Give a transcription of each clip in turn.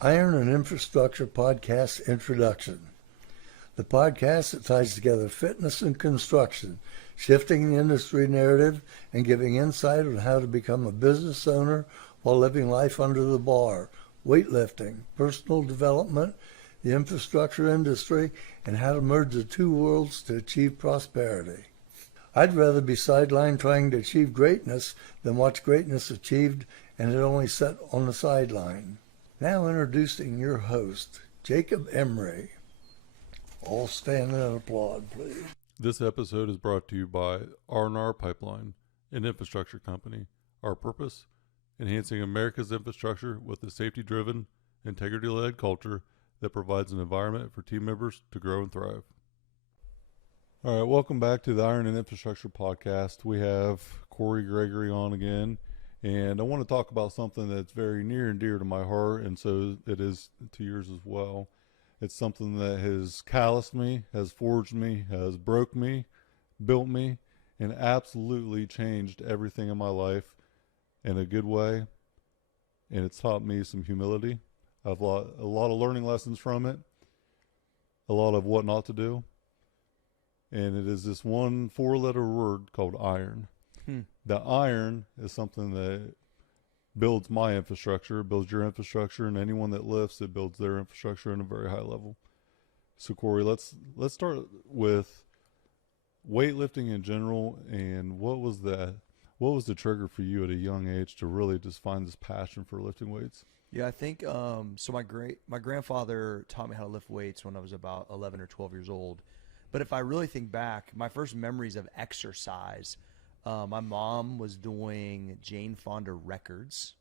Iron and Infrastructure Podcast Introduction. The podcast that ties together fitness and construction, shifting the industry narrative and giving insight on how to become a business owner while living life under the bar, weightlifting, personal development, the infrastructure industry, and how to merge the two worlds to achieve prosperity. I'd rather be sidelined trying to achieve greatness than watch greatness achieved and it only set on the sideline. Now introducing your host, Jacob Emery. All stand and applaud, please. This episode is brought to you by R&R Pipeline, an infrastructure company. Our purpose? Enhancing America's infrastructure with a safety-driven, integrity-led culture that provides an environment for team members to grow and thrive. All right, welcome back to the Iron and Infrastructure Podcast. We have Cory Gregory on again. And I want to talk about something that's very near and dear to my heart, and so it is to yours as well. It's something that has calloused me, has forged me, has broke me, built me, and absolutely changed everything in my life in a good way. And it's taught me some humility. I've got a lot of learning lessons from it, a lot of what not to do. And it is this one four-letter word called iron. The iron is something that builds my infrastructure, builds your infrastructure, and anyone that lifts, it builds their infrastructure in a very high level. So, Cory, let's start with weightlifting in general, and what was the trigger for you at a young age to really just find this passion for lifting weights? Yeah, I think so. My grandfather taught me how to lift weights when I was about 11 or 12 years old. But if I really think back, my first memories of exercise. My mom was doing Jane Fonda records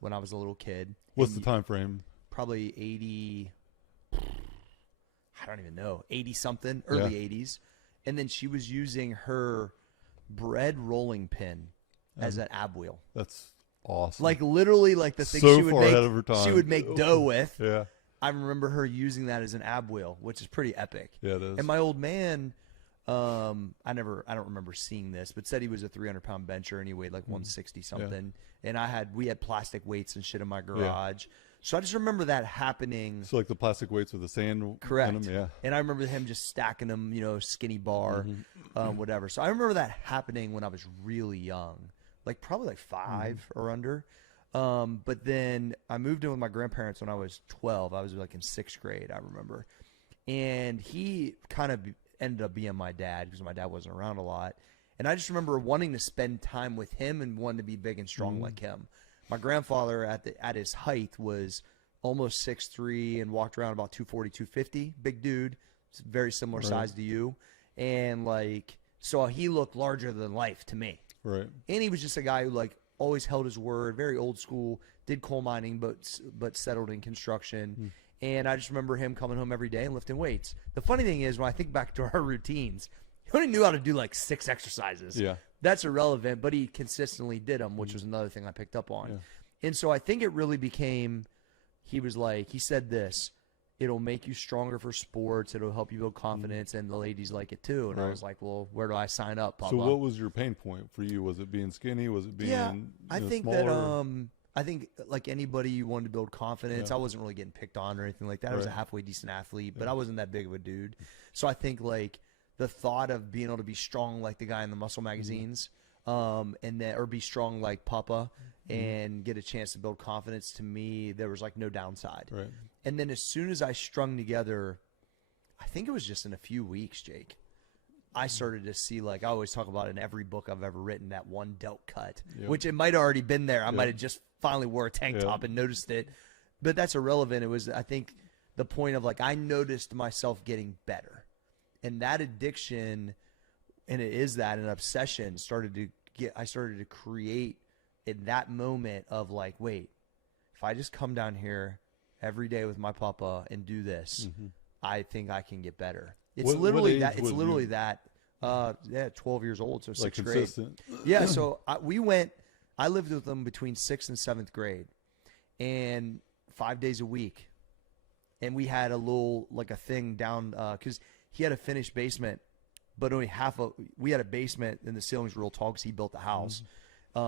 when I was a little kid. What's the time frame? Probably 80, I don't even know, 80-something, early 80s. And then she was using her bread rolling pin as an ab wheel. That's awesome. Like literally like the thing so she would far make, ahead of her time. She would make dough with. Yeah. I remember her using that as an ab wheel, which is pretty epic. Yeah, it is. And my old man... I don't remember seeing this, but said he was a 300-pound bencher and he weighed like 160 something. Yeah. And we had plastic weights and shit in my garage. Yeah. So I just remember that happening. So like the plastic weights with the sand Correct. in them, yeah. And I remember him just stacking them, skinny bar, whatever. So I remember that happening when I was really young, like probably like 5 or under. But then I moved in with my grandparents when I was 12. I was like in 6th grade, I remember. And he kind of ended up being my dad because my dad wasn't around a lot. And I just remember wanting to spend time with him and wanting to be big and strong like him. My grandfather at his height was almost 6'3" and walked around about 240, 250. Big dude. It's very similar size to you. And so he looked larger than life to me. Right. And he was just a guy who always held his word, very old school, did coal mining but settled in construction. And I just remember him coming home every day and lifting weights. The funny thing is, when I think back to our routines, he only knew how to do like 6 exercises. Yeah. That's irrelevant, but he consistently did them, which was another thing I picked up on. Yeah. And so I think it really became, he said this, it'll make you stronger for sports, it'll help you build confidence, and the ladies like it too. And I was like, well, where do I sign up, Papa? So what was your pain point for you? Was it being skinny? Was it being I think smaller? I think like anybody, you wanted to build confidence. I wasn't really getting picked on or anything like that. I was a halfway decent athlete, but I wasn't that big of a dude. So I think the thought of being able to be strong like the guy in the muscle magazines, and then or be strong like Papa and get a chance to build confidence, to me there was no downside. Right. And then as soon as I strung together, I think it was just in a few weeks, Jake, I started to see, I always talk about in every book I've ever written, that one delt cut, which it might have already been there. I might have just finally wore a tank top and noticed it. But that's irrelevant. It was, I think, the point of, I noticed myself getting better. And that addiction, and it is that, an obsession, I started to create in that moment of, wait, if I just come down here every day with my papa and do this, I think I can get better. It's literally that. It's literally that. 12 years old, so 6th grade. Yeah, so I lived with them between 6th and 7th grade, and 5 days a week. And we had a little, a thing down, because he had a finished basement, but only we had a basement, and the ceilings were real tall because he built the house.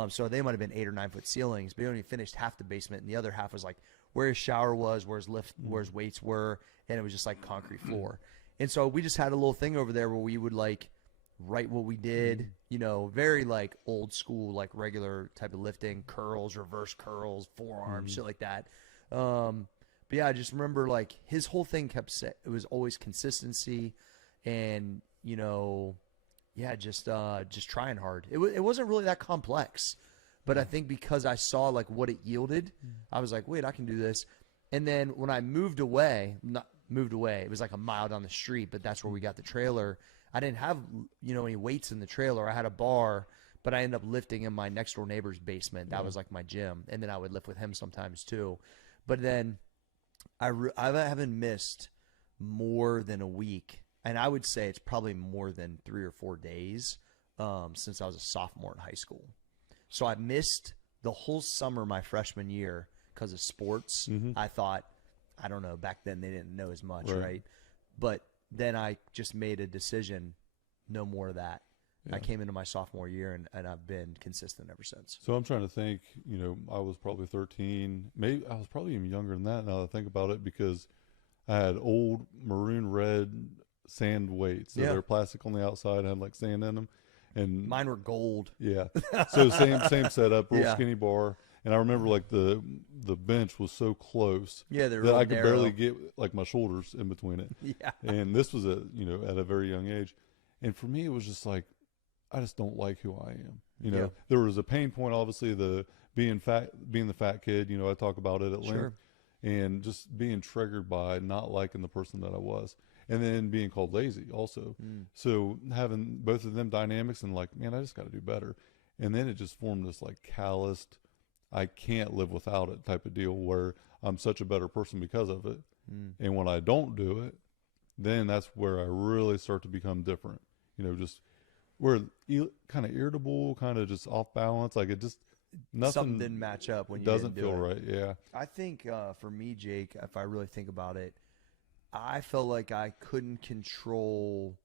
So they might have been 8 or 9 foot ceilings, but he only finished half the basement, and the other half was where his shower was, where his weights were, and it was just like concrete floor. And so we just had a little thing over there where we would like write what we did, you know, very like old school, like regular type of lifting, curls, reverse curls, forearms, shit like that. But yeah, I just remember like his whole thing it was always consistency and, you know, yeah, just trying hard. It wasn't really that complex, but I think because I saw like what it yielded, I was like, wait, I can do this. And then when I moved away, it was like a mile down the street, but that's where we got the trailer. I didn't have, you know, any weights in the trailer. I had a bar, but I ended up lifting in my next door neighbor's basement. That was like my gym. And then I would lift with him sometimes too. But then I haven't missed more than a week. And I would say it's probably more than 3 or 4 days since I was a sophomore in high school. So I missed the whole summer my freshman year because of sports. I thought, I don't know, back then they didn't know as much, right? But then I just made a decision, no more of that. I came into my sophomore year, and I've been consistent ever since. So I'm trying to think, you know, I was probably 13. Maybe I was probably even younger than that now that I think about it, because I had old maroon red sand weights. So they're plastic on the outside, had like sand in them. And mine were gold. Yeah. So same setup, real skinny bar. And I remember like the bench was so close that I could barely get like my shoulders in between it. And this was at a very young age. And for me, it was just like, I just don't like who I am. You know, there was a pain point, obviously, being the fat kid, you know, I talk about it at length, and just being triggered by not liking the person that I was. And then being called lazy also. So having both of them dynamics and like, man, I just got to do better. And then it just formed this like calloused, I can't live without it type of deal where I'm such a better person because of it. And when I don't do it, then that's where I really start to become different. You know, just we're kind of irritable, kind of just off balance. Like it just, nothing. Something didn't match up when you doesn't didn't do feel it. right. Yeah. I think for me, Jake, if I really think about it, I felt like I couldn't control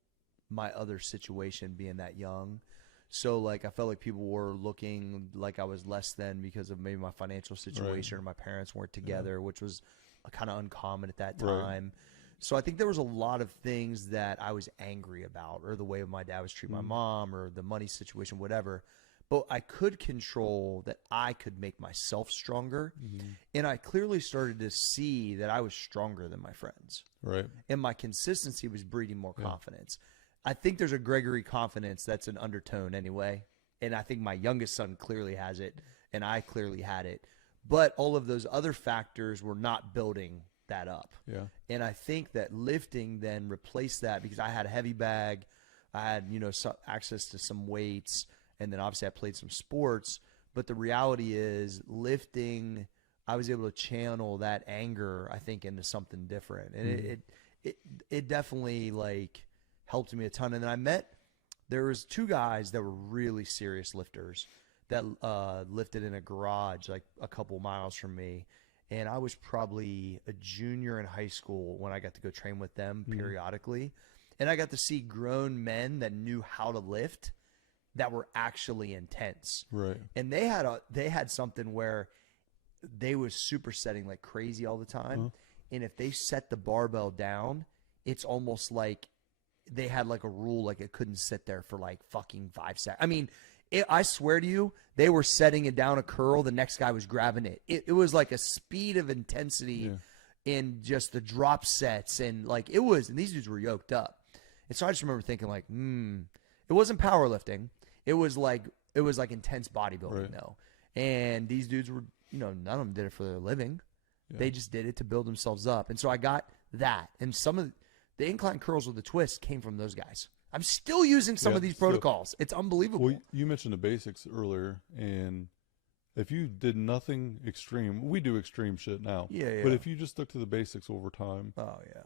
my other situation being that young. So like I felt like people were looking like I was less than because of maybe my financial situation or my parents weren't together, which was kind of uncommon at that time. So I think there was a lot of things that I was angry about, or the way my dad was treating my mom, or the money situation, whatever. But I could control that I could make myself stronger. And I clearly started to see that I was stronger than my friends. And my consistency was breeding more confidence. I think there's a Gregory confidence that's an undertone anyway. And I think my youngest son clearly has it, and I clearly had it. But all of those other factors were not building that up. And I think that lifting then replaced that, because I had a heavy bag. I had, you know, access to some weights. And then obviously I played some sports, but the reality is lifting, I was able to channel that anger, I think, into something different. And it definitely like helped me a ton. And then there was 2 guys that were really serious lifters that lifted in a garage like a couple miles from me. And I was probably a junior in high school when I got to go train with them periodically. And I got to see grown men that knew how to lift that were actually intense. And they had something where they was supersetting like crazy all the time. And if they set the barbell down, it's almost like they had like a rule, like it couldn't sit there for like fucking 5 seconds. I mean, I swear to you, they were setting it down a curl. The next guy was grabbing it. It was like a speed of intensity in just the drop sets. And like it was, and these dudes were yoked up. And so I just remember thinking like, it wasn't powerlifting. It was like intense bodybuilding though. And these dudes were, you know, none of them did it for their living. They just did it to build themselves up. And so I got that. And some of the incline curls with the twist came from those guys. I'm still using some of these protocols. It's unbelievable. Well, you mentioned the basics earlier, and if you did nothing extreme, we do extreme shit now. But if you just stuck to the basics over time. Oh, yeah.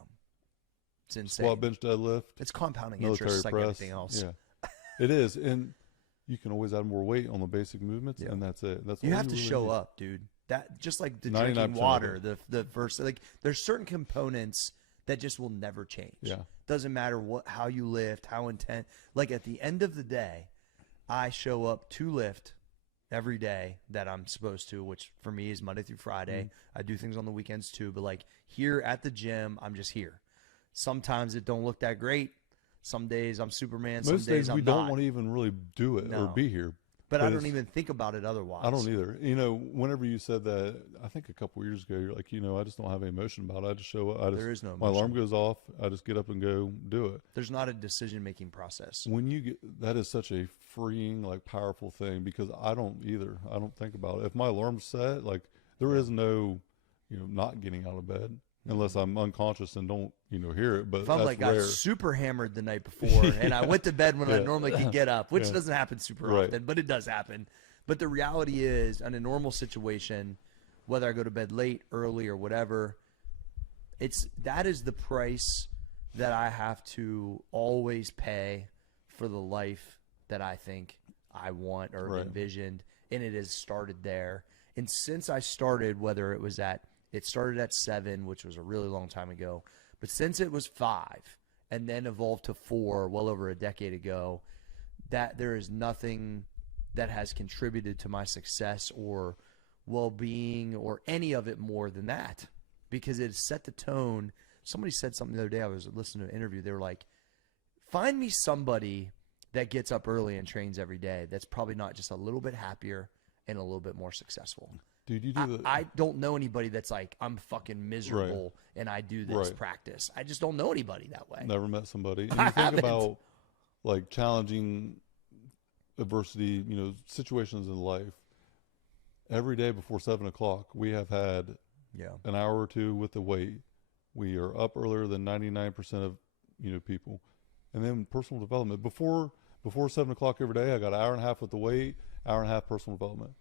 It's insane. Squat, bench, deadlift. It's compounding interest like everything else. It is. And you can always add more weight on the basic movements, and that's it. That's you have to really show up, dude. That just like the drinking water, the first, like there's certain components that just will never change. Doesn't matter how you lift, how intense. Like at the end of the day, I show up to lift every day that I'm supposed to, which for me is Monday through Friday. I do things on the weekends too, but like here at the gym, I'm just here. Sometimes it don't look that great. Some days I'm Superman. Some Most days I'm we not. don't want to even really do it or be here. But I don't even think about it otherwise. I don't either. You know, whenever you said that, I think a couple of years ago, you're like, you know, I just don't have any emotion about it. I just show up. There is no my emotion. alarm goes off. I just get up and go do it. There's not a decision-making process. When you get, that is such a freeing, like powerful thing, because I don't either. I don't think about it. If my alarm's set, like there is no, you know, not getting out of bed. Unless I'm unconscious and don't, you know, hear it. But if I'm that's like rare. got super hammered the night before and I went to bed when I normally can get up, which doesn't happen super often, but it does happen. But the reality is, in a normal situation, whether I go to bed late, early, or whatever, that is the price that I have to always pay for the life that I think I want or envisioned, and it has started there. And since I started, whether it started at 7, which was a really long time ago, but since it was 5 and then evolved to 4 well over a decade ago, that there is nothing that has contributed to my success or well-being or any of it more than that, because it set the tone. Somebody said something the other day. I was listening to an interview. They were like, find me somebody that gets up early and trains every day that's probably not just a little bit happier and a little bit more successful. Dude, you do I don't know anybody that's like, I'm fucking miserable and I do this practice. I just don't know anybody that way. Never met somebody. And you think about like challenging adversity, you know, situations in life. Every day before 7 o'clock, we have had an hour or two with the weight. We are up earlier than 99% of, you know, people. And then personal development. Before 7 o'clock every day, I got an hour and a half with the weight, hour and a half personal development.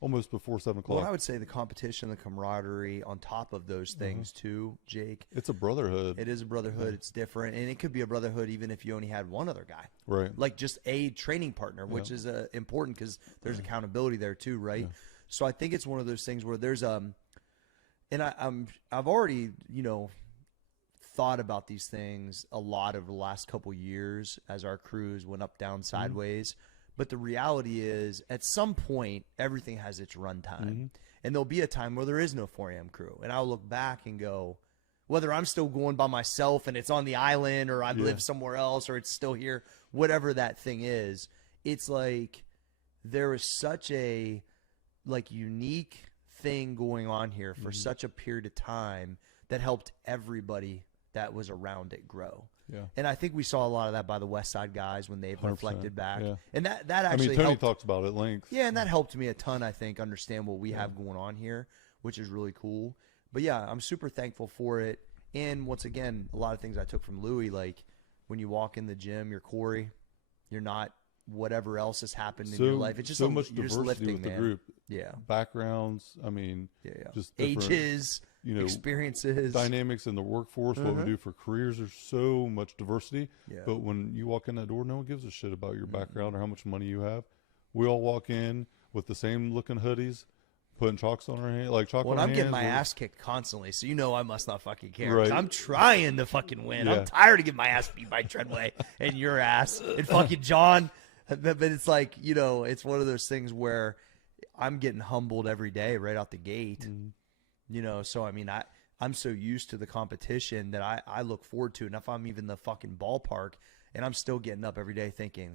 Almost before 7 o'clock. Well, I would say the competition, the camaraderie on top of those things too, Jake. It's a brotherhood. It is a brotherhood. It's different. And it could be a brotherhood even if you only had one other guy. Right. Like just a training partner, which is important because there's accountability there too, right? Yeah. So I think it's one of those things where there's and I've already, you know, thought about these things a lot over the last couple years as our crews went up, down, sideways. But the reality is, at some point, everything has its run time. And there'll be a time where there is no 4 a.m. crew. And I'll look back and go, whether I'm still going by myself and it's on the island or I live somewhere else or it's still here, whatever that thing is, it's like there is such a like unique thing going on here for such a period of time that helped everybody that was around it grow. Yeah. And I think we saw a lot of that by the West Side guys when they've reflected back. Yeah. And that actually Tony helped. talks about it at length. Yeah, and that helped me a ton, I think, understand what we have going on here, which is really cool. But yeah, I'm super thankful for it. And once again, a lot of things I took from Louie, like when you walk in the gym, you're Cory. You're not whatever else has happened in your life. It's just so much you're diversity just lifting, with the man. group. Yeah. Backgrounds. I mean, just ages, you know, experiences, dynamics in the workforce, what we do for careers. There's so much diversity. Yeah. But when you walk in that door, no one gives a shit about your background or how much money you have. We all walk in with the same looking hoodies, putting chalks on our hands, like chalk on our hands. I'm getting my ass kicked constantly, so you know I must not fucking care. Right. I'm trying to fucking win. I'm tired of getting my ass beat by Treadway and your ass and fucking John. But it's like, you know, it's one of those things where I'm getting humbled every day right out the gate. You know, so I mean, I'm so used to the competition that I look forward to it. And if I'm even the fucking ballpark and I'm still getting up every day thinking,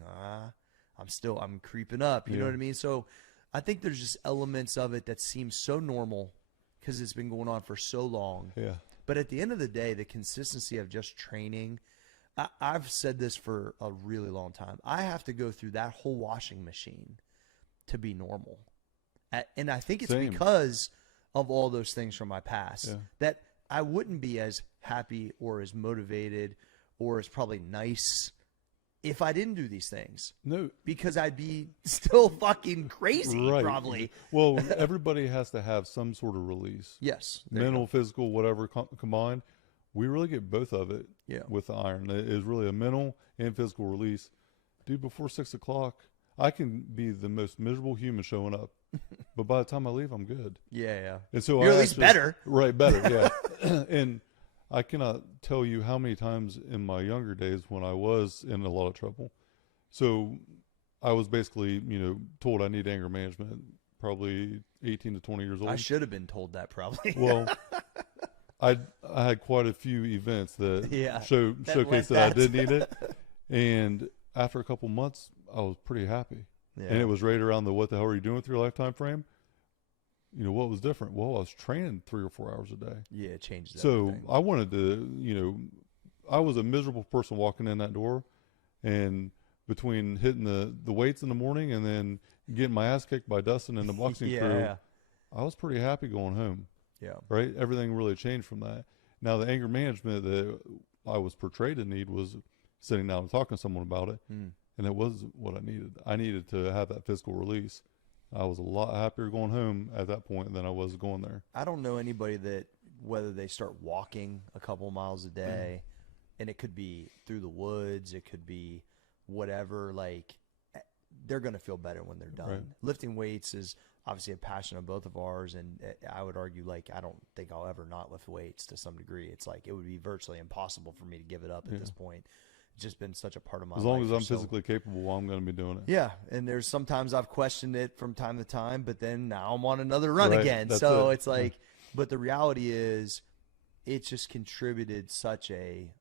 I'm creeping up. You know what I mean? So I think there's just elements of it that seem so normal because it's been going on for so long. Yeah. But at the end of the day, the consistency of just training, I've said this for a really long time. I have to go through that whole washing machine to be normal. And I think it's because of all those things from my past that I wouldn't be as happy or as motivated or as probably nice if I didn't do these things. No. Because I'd be still fucking crazy, probably. Well, everybody has to have some sort of release. Yes. Mental, physical, whatever combined. We really get both of it with the iron. It is really a mental and physical release. Dude, before 6 o'clock, I can be the most miserable human showing up. But by the time I leave, I'm good. Yeah. And so you're at least better. Right, better, yeah. And I cannot tell you how many times in my younger days when I was in a lot of trouble. So I was basically, told I need anger management, probably 18 to 20 years old. I should have been told that probably. Well, I had quite a few events that showcased that I did need it. And after a couple months, I was pretty happy. Yeah. And it was right around the what the hell are you doing with your lifetime frame? What was different? Well, I was training 3 or 4 hours a day. Yeah, it changed So I wanted to, I was a miserable person walking in that door. And between hitting the weights in the morning and then getting my ass kicked by Dustin and the boxing crew, I was pretty happy going home. Yeah. Right? Everything really changed from that. Now, the anger management that I was portrayed to need was sitting down and talking to someone about it. And it was what I needed. I needed to have that physical release. I was a lot happier going home at that point than I was going there. I don't know anybody that, whether they start walking a couple miles a day, and it could be through the woods, it could be whatever, like, they're going to feel better when they're done. Right. Lifting weights is obviously a passion of both of ours, and I would argue, like, I don't think I'll ever not lift weights to some degree. It's like it would be virtually impossible for me to give it up at this point. It's just been such a part of my life. As long as I'm physically capable, I'm going to be doing it. Yeah, and there's sometimes I've questioned it from time to time, but then now I'm on another run Right, again. that's So it. it's like, but the reality is, it's just contributed such a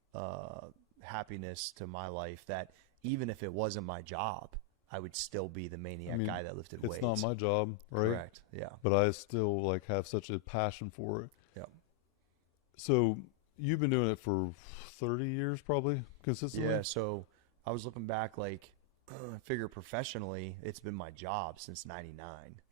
happiness to my life that even if it wasn't my job, I would still be the maniac guy that lifted weights. It's not my job, right? Correct. Yeah. But I still like have such a passion for it. Yeah. So you've been doing it for 30 years, probably consistently. Yeah. So I was looking back, like, I figure professionally, it's been my job since '99.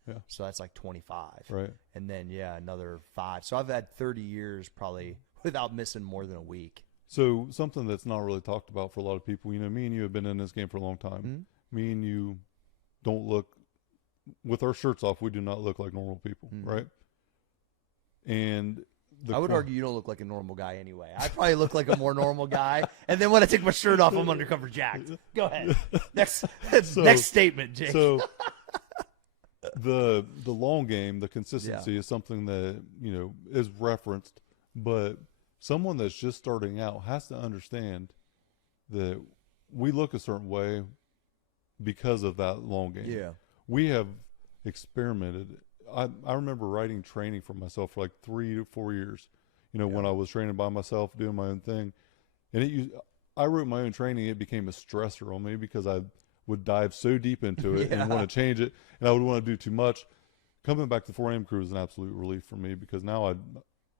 Yeah. So that's like 25. Right. And then another 5. So I've had 30 years probably without missing more than a week. So something that's not really talked about for a lot of people, me and you have been in this game for a long time. Mm-hmm. Me and you don't look, with our shirts off, we do not look like normal people, right? And I would argue you don't look like a normal guy anyway. I probably look like a more normal guy. And then when I take my shirt off, I'm undercover jacked. Go ahead. Next statement, Jake. So the long game, the consistency is something that, is referenced, but someone that's just starting out has to understand that we look a certain way because of that long game. Yeah. We have experimented. I remember writing training for myself for like 3 to 4 years, when I was training by myself, doing my own thing. And I wrote my own training. It became a stressor on me because I would dive so deep into it and want to change it. And I would want to do too much. Coming back to 4 a.m. crew is an absolute relief for me because now I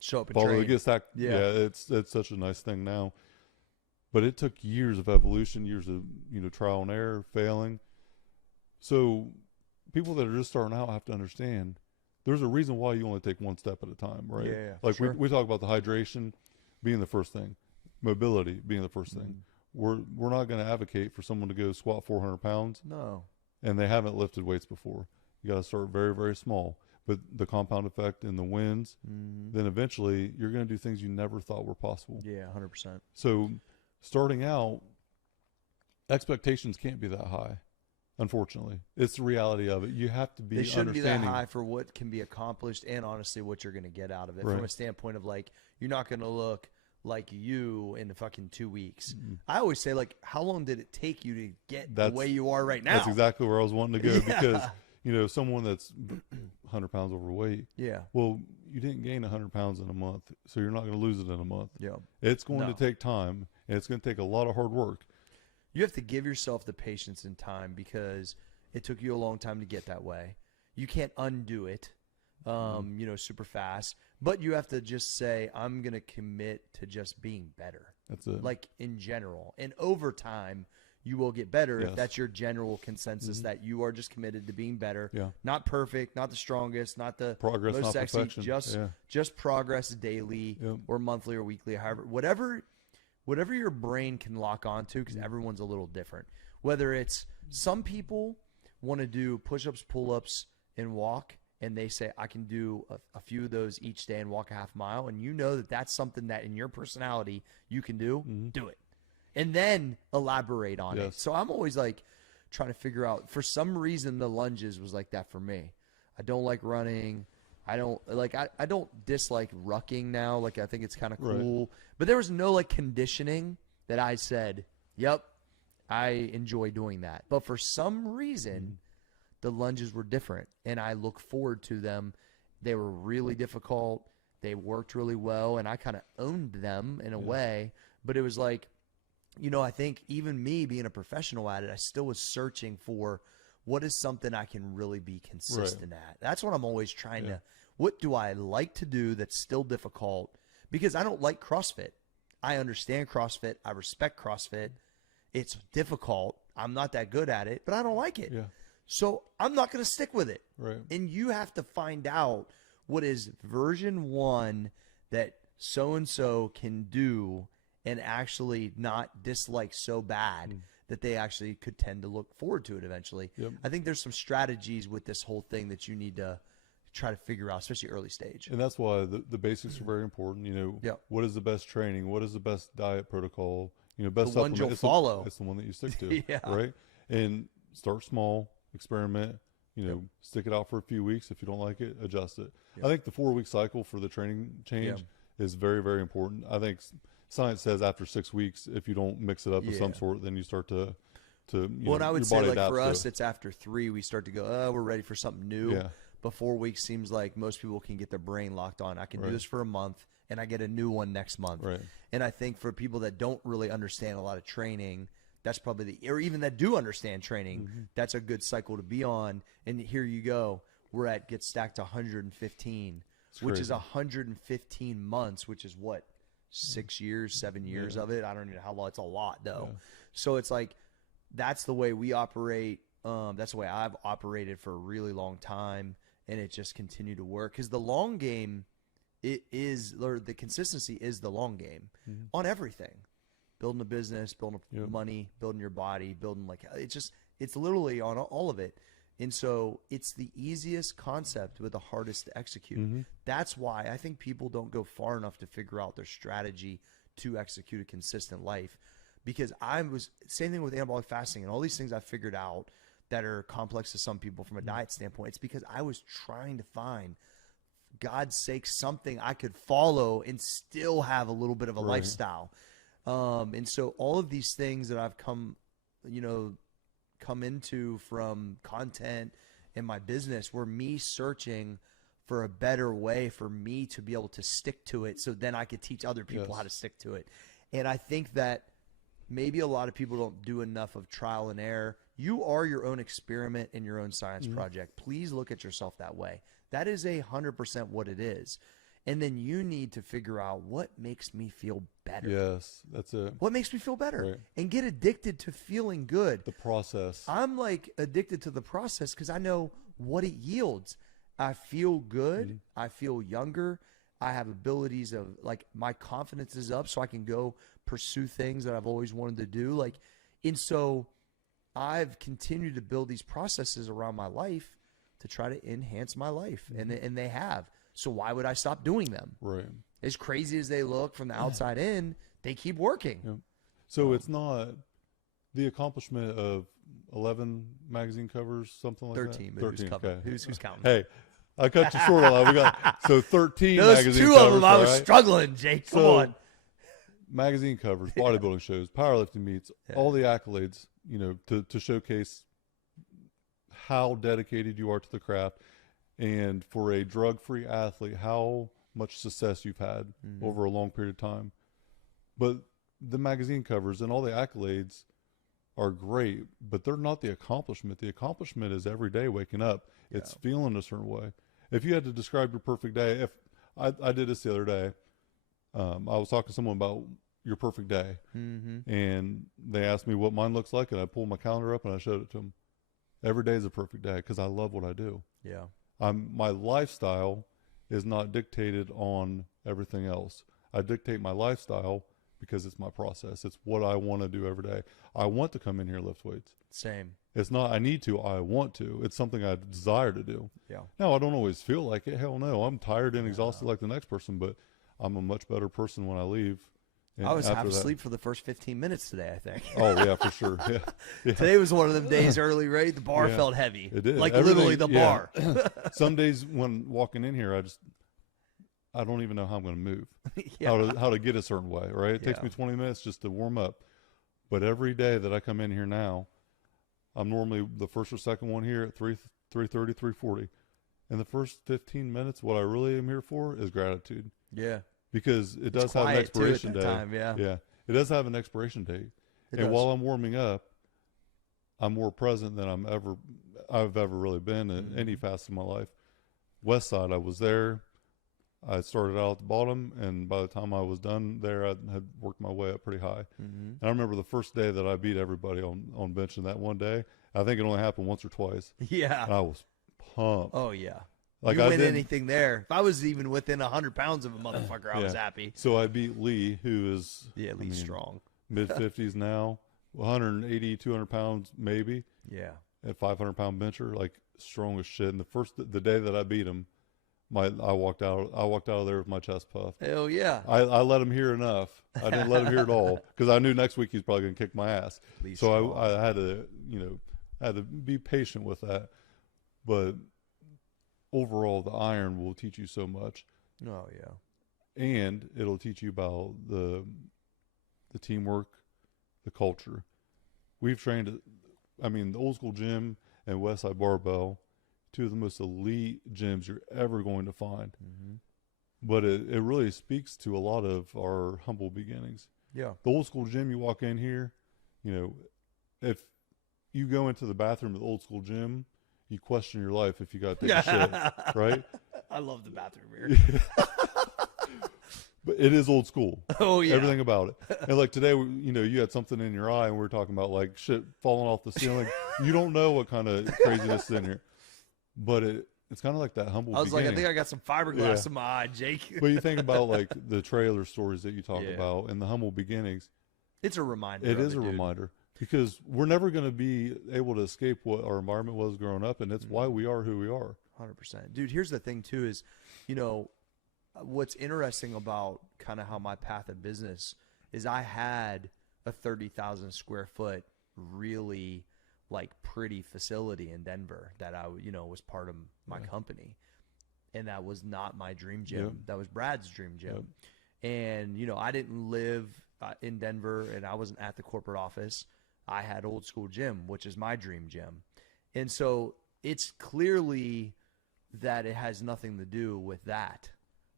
show up and follow train. the get stack. Yeah, it's such a nice thing now. But it took years of evolution, years of trial and error, failing. So people that are just starting out have to understand there's a reason why you only take one step at a time, right? Yeah, like sure. we talk about the hydration being the first thing, mobility being the first thing. We're not going to advocate for someone to go squat 400 pounds. No. And they haven't lifted weights before. You got to start very, very small. But the compound effect and the wins, then eventually you're going to do things you never thought were possible. Yeah, 100%. So starting out, expectations can't be that high. Unfortunately, it's the reality of it. You have to be They shouldn't be that understanding. high for what can be accomplished and honestly what you're going to get out of it Right. from a standpoint of like, you're not going to look like you in fucking 2 weeks. I always say, like, how long did it take you to get the way you are right now? That's exactly where I was wanting to go because, someone that's 100 pounds overweight, well, you didn't gain 100 pounds in a month, so you're not going to lose it in a month. Yeah. It's going to take time, and it's going to take a lot of hard work. You have to give yourself the patience and time because it took you a long time to get that way. You can't undo it, super fast. But you have to just say, I'm going to commit to just being better. That's it. Like in general. And over time, you will get better if that's your general consensus that you are just committed to being better. Yeah. Not perfect, not the strongest, not the Progress, most not sexy, perfection. just progress daily or monthly or weekly, however, whatever your brain can lock onto, because everyone's a little different. Whether it's some people want to do push-ups, pull-ups, and walk, and they say, I can do a few of those each day and walk a half mile, and you know that that's something that in your personality you can do, do it. And then elaborate on it. So I'm always like trying to figure out, for some reason the lunges was like that for me. I don't like running. I don't dislike rucking now. Like, I think it's kind of cool. But there was no like conditioning that I said, yep, I enjoy doing that. But for some reason, the lunges were different, and I look forward to them. They were really difficult. They worked really well, and I kind of owned them in a way. But it was like, I think even me being a professional at it, I still was searching for what is something I can really be consistent at. That's what I'm always trying to. What do I like to do that's still difficult? Because I don't like CrossFit. I understand CrossFit. I respect CrossFit. It's difficult. I'm not that good at it, but I don't like it. Yeah. So I'm not going to stick with it. Right. And you have to find out what is version 1 that so-and-so can do and actually not dislike so bad that they actually could tend to look forward to it eventually. Yep. I think there's some strategies with this whole thing that you need to try to figure out, especially early stage. And that's why the basics are very important. What is the best training? What is the best diet protocol? Best the one you'll follow. It's the one that you stick to, right? And start small, experiment, stick it out for a few weeks. If you don't like it, adjust it. I think the 4-week cycle for the training change is very, very important. I think science says after 6 weeks, if you don't mix it up of some sort, then you start to and I would say, like, for us, it's after 3, we start to go, oh, we're ready for something new. Yeah. But 4 weeks seems like most people can get their brain locked on. I can do this for a month, and I get a new one next month. Right. And I think for people that don't really understand a lot of training, that's probably or even that do understand training, that's a good cycle to be on. And here you go. We're at get stacked to 115, which is 115 months, which is what, 6 years, 7 years of it? I don't even know how long. It's a lot, though. Yeah. So it's like that's the way we operate. That's the way I've operated for a really long time, and it just continued to work. Because the long game, the consistency is the long game on everything. Building a business, building money, building your body, building it's literally on all of it. And so it's the easiest concept but the hardest to execute. That's why I think people don't go far enough to figure out their strategy to execute a consistent life. Because same thing with anabolic fasting and all these things I figured out that are complex to some people from a diet standpoint. It's because I was trying to find, God's sake, something I could follow and still have a little bit of a lifestyle. And so all of these things that I've come into from content in my business were me searching for a better way for me to be able to stick to it, so then I could teach other people how to stick to it. And I think that maybe a lot of people don't do enough of trial and error. You are your own experiment and your own science project. Please look at yourself that way. That is 100% what it is. And then you need to figure out what makes me feel better. Yes, that's it. What makes me feel better? And get addicted to feeling good. The process. I'm addicted to the process because I know what it yields. I feel good. I feel younger. I have abilities of my confidence is up so I can go pursue things that I've always wanted to do. And so I've continued to build these processes around my life to try to enhance my life. And they have. So why would I stop doing them? Right. As crazy as they look from the outside in, they keep working. Yeah. So it's not the accomplishment of 11 magazine covers, something like 13, that? 13, okay. Who's counting? Hey, I cut you short a lot. We got 13 Those magazine two covers. of them, I was struggling, Jake. Come on. Magazine covers, bodybuilding shows, powerlifting meets, all the accolades, to showcase how dedicated you are to the craft. And for a drug-free athlete, how much success you've had over a long period of time. But the magazine covers and all the accolades are great, but they're not the accomplishment. The accomplishment is every day waking up. It's feeling a certain way. If you had to describe your perfect day, if I did this the other day, I was talking to someone about your perfect day, and they asked me what mine looks like, and I pulled my calendar up and I showed it to them. Every day is a perfect day because I love what I do. Yeah. My lifestyle is not dictated on everything else. I dictate my lifestyle because it's my process. It's what I want to do every day. I want to come in here and lift weights. Same. It's not I need to, I want to. It's something I desire to do. Yeah. Now, I don't always feel like it. Hell no. I'm tired and exhausted like the next person, but I'm a much better person when I leave. And I was half asleep for the first 15 minutes today, I think. Oh, yeah, for sure. Yeah. Today was one of them days early, right? The bar felt heavy. It did. Literally the bar. Some days when walking in here, I don't even know how I'm going to move, how to get a certain way, right? It takes me 20 minutes just to warm up. But every day that I come in here now, I'm normally the first or second one here at 3:30, 3:40. And the first 15 minutes, what I really am here for is gratitude. Yeah. Because it does It's have an quiet, too, at expiration that date. time, yeah. Yeah. It does have an expiration date. It And does. while I'm warming up, I'm more present than I've ever really been in any facet of my life. West Side, I was there. I started out at the bottom, and by the time I was done there, I had worked my way up pretty high. And I remember the first day that I beat everybody on benching that one day. I think it only happened once or twice. Yeah. And I was pumped. Oh, yeah. Like you I win didn't- anything there. If I was even within 100 pounds of a motherfucker, I was happy. So I beat Lee, who is Lee's strong. mid-50s now, 180, 200 pounds maybe, Yeah. at 500-pound bencher, like strong as shit. And the day that I beat him, I walked out of there with my chest puffed. Hell yeah. I let him hear enough. I didn't let him hear it all because I knew next week he's probably going to kick my ass. Lee's So strong. I had to, had to be patient with that. But overall, the iron will teach you so much. Oh, yeah. And it'll teach you about the teamwork, the culture. We've trained, the old school gym and Westside Barbell, two of the most elite gyms you're ever going to find. But it really speaks to a lot of our humble beginnings. Yeah. The old school gym, you walk in here, if you go into the bathroom of the old school gym, you question your life if you got to take a shit, right? I love the bathroom here. But it is old school. Oh, yeah. Everything about it. And like today, you had something in your eye and we were talking about like shit falling off the ceiling. You don't know what kind of craziness is in here. But it's kind of like that humble I was beginning. like, I think I got some fiberglass Yeah. in my eye, Jake. But you think about like the trailer stories that you talk Yeah. about and the humble beginnings. It's a reminder. It of is a dude. reminder because we're never going to be able to escape what our environment was growing up. And it's why we are who we are. 100%. Dude, here's the thing, too, is, what's interesting about kind of how my path of business is I had a 30,000 square foot, really like pretty facility in Denver that I, was part of my company. And that was not my dream gym. Yep. That was Brad's dream gym. Yep. And, I didn't live in Denver and I wasn't at the corporate office. I had old school gym, which is my dream gym. And so it's clearly that it has nothing to do with that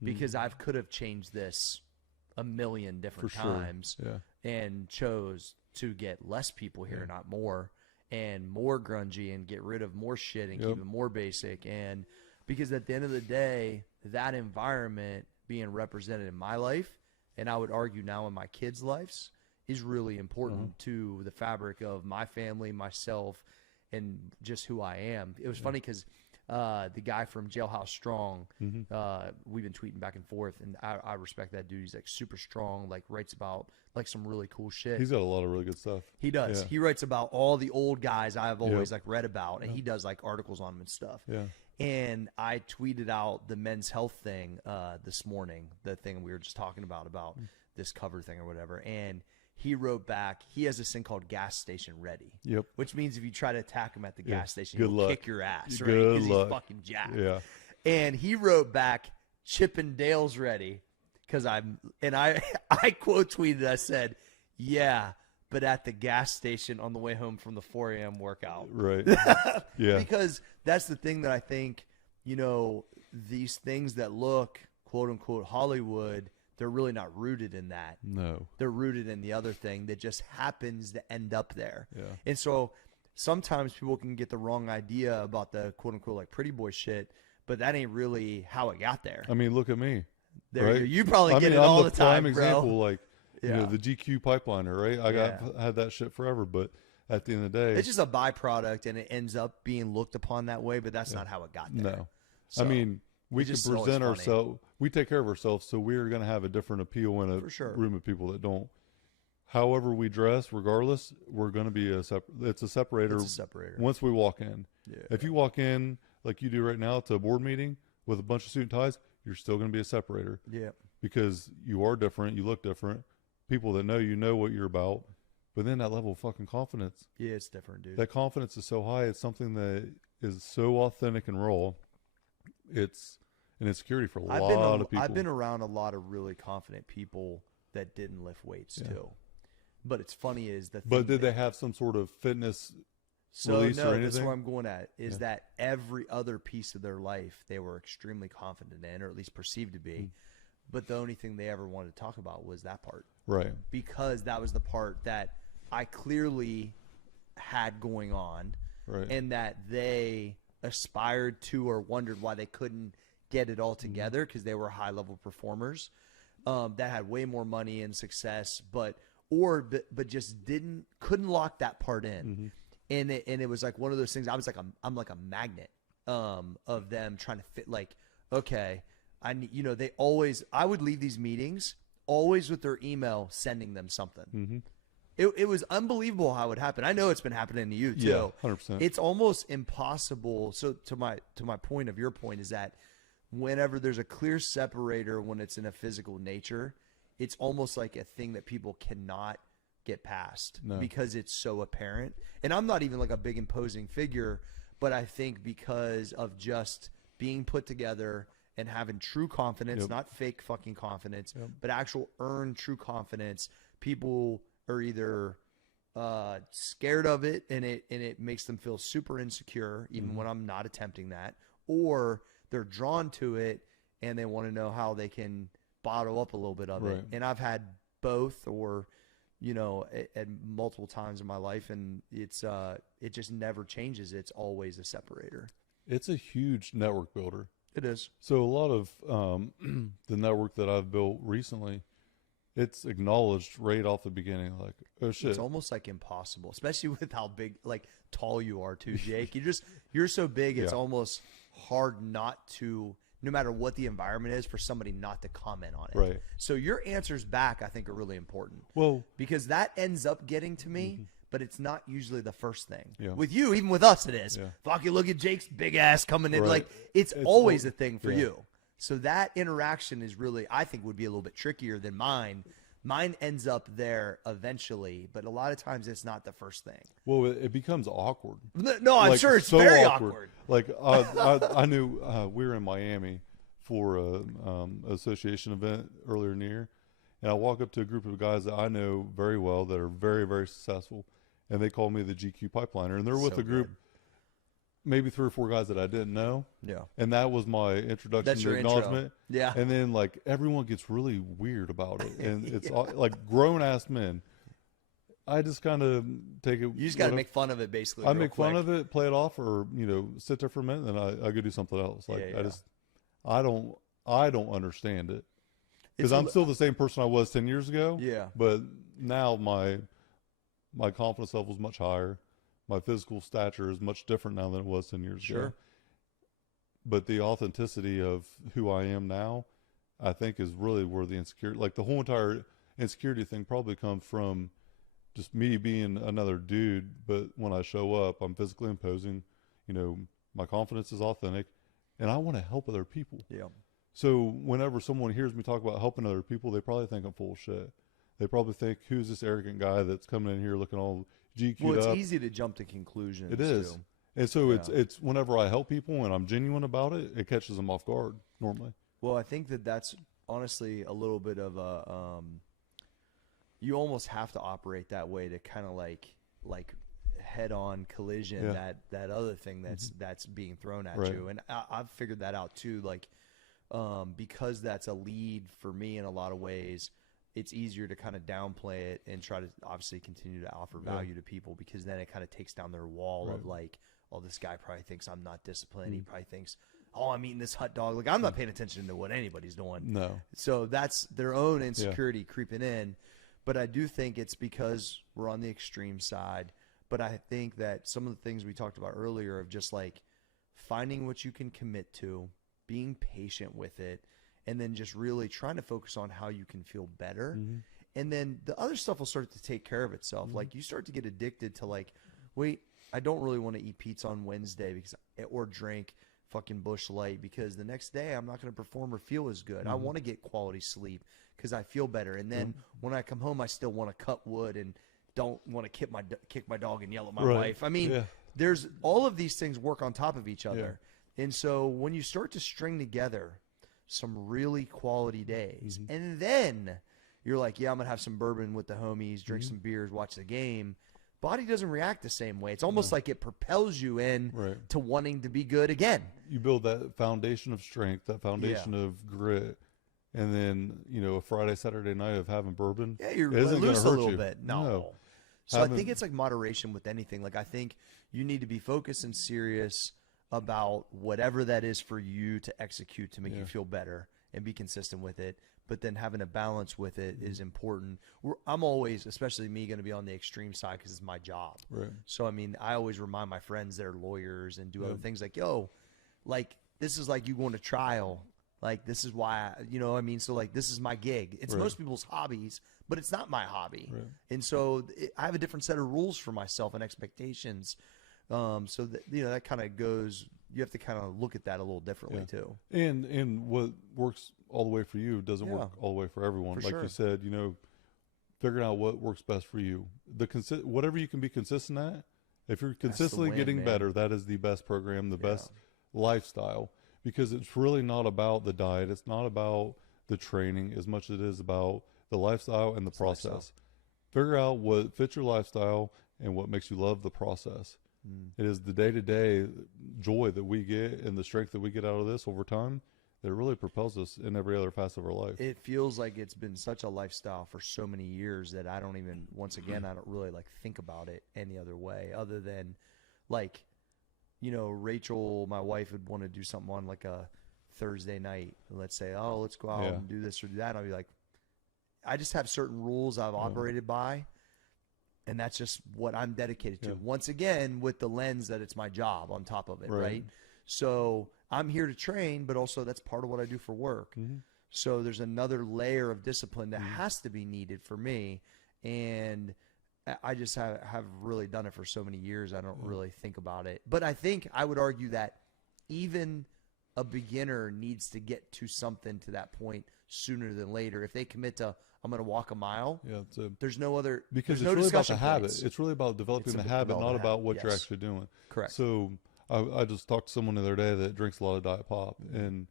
because I could have changed this a million different For sure. times Yeah. and chose to get less people here, not more, and more grungy and get rid of more shit and keep it more basic. And because at the end of the day, that environment being represented in my life, and I would argue now in my kids' lives, is really important to the fabric of my family, myself, and just who I am. It was funny because the guy from Jailhouse Strong, we've been tweeting back and forth, and I respect that dude. He's like super strong, like writes about like some really cool shit. He's got a lot of really good stuff. He does. Yeah. He writes about all the old guys I've always like read about, and he does like articles on them and stuff. Yeah. And I tweeted out the men's health thing this morning, the thing we were just talking about this cover thing or whatever. And he wrote back, he has this thing called gas station ready. Yep. Which means if you try to attack him at the gas station, Good he'll luck. kick your ass, right? Good Because luck. he's fucking jacked. Yeah. And he wrote back, Chippendale's ready. Because I quote tweeted, I said, yeah, but at the gas station on the way home from the 4 a.m. workout. Right. Yeah. Because that's the thing that I think, these things that look, quote unquote, Hollywood, they're really not rooted in that. No. They're rooted in the other thing that just happens to end up there. Yeah. And so sometimes people can get the wrong idea about the quote unquote like pretty boy shit, but that ain't really how it got there. I mean, look at me. There right? you probably get it I'm all the prime time, example, bro. like Yeah. the GQ pipeliner, right? I had that shit forever, but at the end of the day, It's just a byproduct, and it ends up being looked upon that way, but that's not how it got there. no. So, I mean, we can just always present funny. ourselves. We take care of ourselves, so we're going to have a different appeal in a For sure. room of people that don't. However we dress, regardless, we're going to be it's a separator. It's a separator. Once we walk in. Yeah. If you walk in like you do right now to a board meeting with a bunch of suit and ties, you're still going to be a separator. Yeah. Because you are different, you look different. People that know you know what you're about. But then that level of fucking confidence. Yeah, it's different, dude. That confidence is so high. It's something that is so authentic and raw. It's an insecurity for a lot of people. I've been around a lot of really confident people that didn't lift weights too. But it's funny is the thing. But did they have some sort of fitness release or anything? That's where I'm going at is that every other piece of their life they were extremely confident in, or at least perceived to be. But the only thing they ever wanted to talk about was that part. Right. Because that was the part that I clearly had going on, Right. and that they aspired to or wondered why they couldn't get it all together because they were high-level performers that had way more money and success, but just couldn't lock that part in. And it was like one of those things. I was like I'm like a magnet of them trying to fit. Like, okay, I would leave these meetings always with their email sending them something. It was unbelievable how it happened. I know it's been happening to you too. Yeah, 100%. It's almost impossible. So to my point of your point is that whenever there's a clear separator when it's in a physical nature, it's almost like a thing that people cannot get past because it's so apparent. And I'm not even like a big imposing figure, but I think because of just being put together and having true confidence, not fake fucking confidence, but actual earned true confidence, people are either scared of it and it makes them feel super insecure even when I'm not attempting that, or they're drawn to it and they want to know how they can bottle up a little bit of it. And I've had both, or at multiple times in my life, and it's it just never changes. It's always a separator. It's a huge network builder. It is. So a lot of the network that I've built recently, it's acknowledged right off the beginning, like, oh shit. It's almost like impossible, especially with how big, like tall you are too, Jake. You're so big, it's almost hard not to, no matter what the environment is, for somebody not to comment on it. Right. So your answers back, I think, are really important. Well, because that ends up getting to me, but it's not usually the first thing. Yeah. With you, even with us, it is. Yeah. Fuck you, look at Jake's big ass coming in. Right. Like, it's always a thing for you. So that interaction is really, I think, would be a little bit trickier than mine. Mine ends up there eventually, but a lot of times it's not the first thing. Well, it becomes awkward. No, I'm sure it's so very awkward. Like, I knew we were in Miami for a association event earlier in the year, and I walk up to a group of guys that I know very well that are very, very successful, and they call me the GQ pipeliner, and they're with a group, maybe 3 or 4 guys that I didn't know. Yeah. And that was my introduction. That's your acknowledgement. Intro. Yeah. And then like everyone gets really weird about it, and it's like grown ass men. I just kind of take it. You just got to make fun of it, basically. I make fun of it, play it off, or sit there for a minute, and I go do something else. Like I don't understand it, because I'm still the same person I was 10 years ago. Yeah. But now my confidence level is much higher. My physical stature is much different now than it was 10 years ago. But the authenticity of who I am now, I think, is really where the insecurity, like the whole entire insecurity thing, probably comes from just me being another dude. But when I show up, I'm physically imposing. My confidence is authentic, and I want to help other people. Yeah. So whenever someone hears me talk about helping other people, they probably think I'm full of shit. They probably think, who's this arrogant guy that's coming in here looking all GQ'd Well, it's up? easy to jump to conclusions. It is. Too. And so it's whenever I help people and I'm genuine about it, it catches them off guard normally. Well, I think that's honestly a little bit of a you almost have to operate that way to kind of like head-on collision that other thing that's being thrown at you. And I've figured that out too. Like because that's a lead for me in a lot of ways. It's easier to kind of downplay it and try to obviously continue to offer value to people, because then it kind of takes down their wall of like, oh, this guy probably thinks I'm not disciplined. He probably thinks, oh, I'm eating this hot dog. Like, I'm not paying attention to what anybody's doing. No. So that's their own insecurity creeping in. But I do think it's because we're on the extreme side. But I think that some of the things we talked about earlier of just like finding what you can commit to, being patient with it, and then just really trying to focus on how you can feel better. And then the other stuff will start to take care of itself. Like, you start to get addicted to like, wait, I don't really want to eat pizza on Wednesday or drink fucking Busch Light, because the next day I'm not going to perform or feel as good. I want to get quality sleep because I feel better. And then when I come home, I still want to cut wood and don't want to kick my dog and yell at my wife. I mean, there's all of these things work on top of each other. And so when you start to string together some really quality days, and then you're like, yeah, I'm going to have some bourbon with the homies, drink some beers, watch the game. Body doesn't react the same way. It's almost like it propels you in to wanting to be good again. You build that foundation of strength, that foundation of grit, and then, you know, a Friday, Saturday night of having bourbon. Yeah, you're isn't loose a gonna hurt little you. bit. No. So I think it's like moderation with anything. Like I think you need to be focused and serious about whatever that is for you to execute to make you feel better and be consistent with it. But then having a balance with it is important. I'm always, especially me, going to be on the extreme side because it's my job. Right. So, I mean, I always remind my friends that are lawyers and do other things like, yo, like, this is like you going to trial. Like, this is why, you know what I mean? So, like, this is my gig. It's most people's hobbies, but it's not my hobby. Right. And so I have a different set of rules for myself and expectations. So, that, you know, that kind of goes, you have to kind of look at that a little differently too. And what works all the way for you doesn't work all the way for everyone. Like you said, you know, figuring out what works best for you. Whatever you can be consistent at, if you're consistently getting better, that is the best program, the best lifestyle, because it's really not about the diet. It's not about the training as much as it is about the lifestyle and the process. Figure out what fits your lifestyle and what makes you love the process. It is the day-to-day joy that we get and the strength that we get out of this over time that really propels us in every other facet of our life. It feels like it's been such a lifestyle for so many years that I don't even, once again, I don't really like think about it any other way other than like, you know, Rachel, my wife, would want to do something on like a Thursday night. Let's say, oh, let's go out and do this or do that. And I'll be like, I just have certain rules I've operated by. And that's just what I'm dedicated to. Once again, with the lens that it's my job on top of it, right? So I'm here to train, but also that's part of what I do for work. So there's another layer of discipline that has to be needed for me. And I just have really done it for so many years. I don't really think about it. But I think I would argue that even a beginner needs to get to something to that point sooner than later. If they commit to, I'm going to walk a mile. There's no other, because it's no really about the points. habit. It's really about developing the habit, not about what you're actually doing. Correct. So I just talked to someone the other day that drinks a lot of Diet Pop, and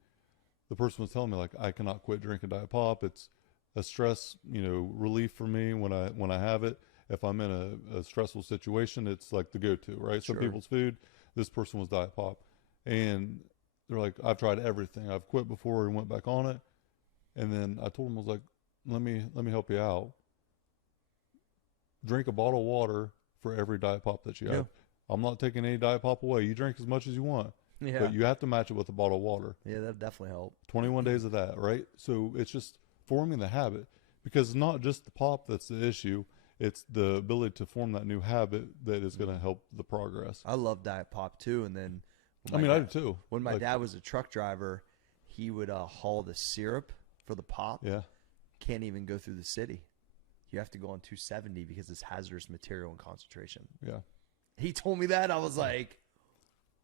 the person was telling me, like, I cannot quit drinking Diet Pop. It's a stress, you know, relief for me when I have it. If I'm in a stressful situation, it's like the go-to, right? Some people's food. This person was Diet Pop, and they're like, I've tried everything. I've quit before and went back on it, and then I told them, I was like, let me help you out. Drink a bottle of water for every Diet Pop that you have. I'm not taking any Diet Pop away. You drink as much as you want, but you have to match it with a bottle of water. Yeah, that definitely help. 21 days of that, right? So it's just forming the habit, because it's not just the pop that's the issue. It's the ability to form that new habit that is going to help the progress. I love Diet Pop too. And then, I do too. When my dad was a truck driver, he would haul the syrup for the pop. Yeah. Can't even go through the city. You have to go on 270 because it's hazardous material and concentration. Yeah. He told me that. I was like,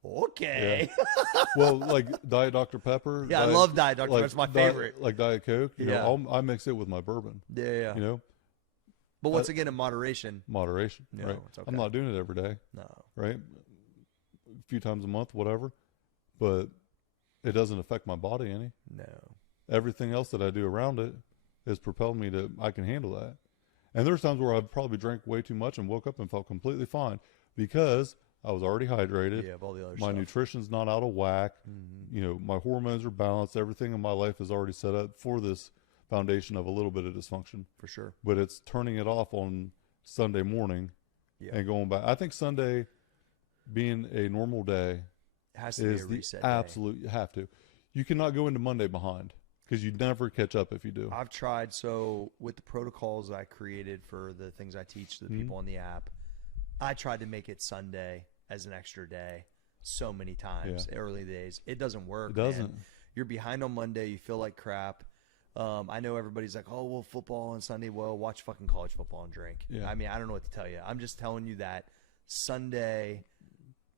okay. Yeah. Well, like Diet Dr. Pepper. I love Diet Dr. Pepper. It's my favorite. Like Diet Coke. You know, I mix it with my bourbon. Yeah. You know? But once again, in moderation. Moderation, right? It's okay. I'm not doing it every day. No. Right? A few times a month, whatever. But it doesn't affect my body any. No. Everything else that I do around it has propelled me to, I can handle that. And there's times where I've probably drank way too much and woke up and felt completely fine because I was already hydrated. Yeah, of all the other my stuff. Nutrition's not out of whack. You know, my hormones are balanced. Everything in my life is already set up for this foundation of a little bit of dysfunction. For sure. But it's turning it off on Sunday morning and going back. I think Sunday being a normal day has to be a reset day. Absolute, you have to. You cannot go into Monday behind, because you never catch up if you do. I've tried. So with the protocols I created for the things I teach the people on the app, I tried to make it Sunday as an extra day so many times, early days. It doesn't work. It doesn't. Man. You're behind on Monday. You feel like crap. I know everybody's like, oh, well, football on Sunday. Well, watch fucking college football and drink. Yeah. I mean, I don't know what to tell you. I'm just telling you that Sunday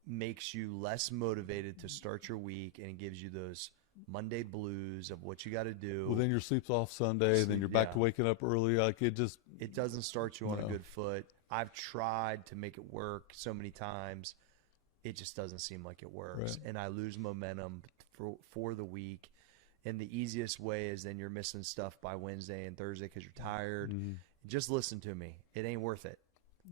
makes you less motivated to start your week, and it gives you those Monday blues of what you got to do. Well, then your sleep's off Sunday, then you're back to waking up early. Like it doesn't start you on a good foot. I've tried to make it work so many times. It just doesn't seem like it works. Right. And I lose momentum for the week. And the easiest way is then you're missing stuff by Wednesday and Thursday because you're tired. Mm-hmm. Just listen to me. It ain't worth it.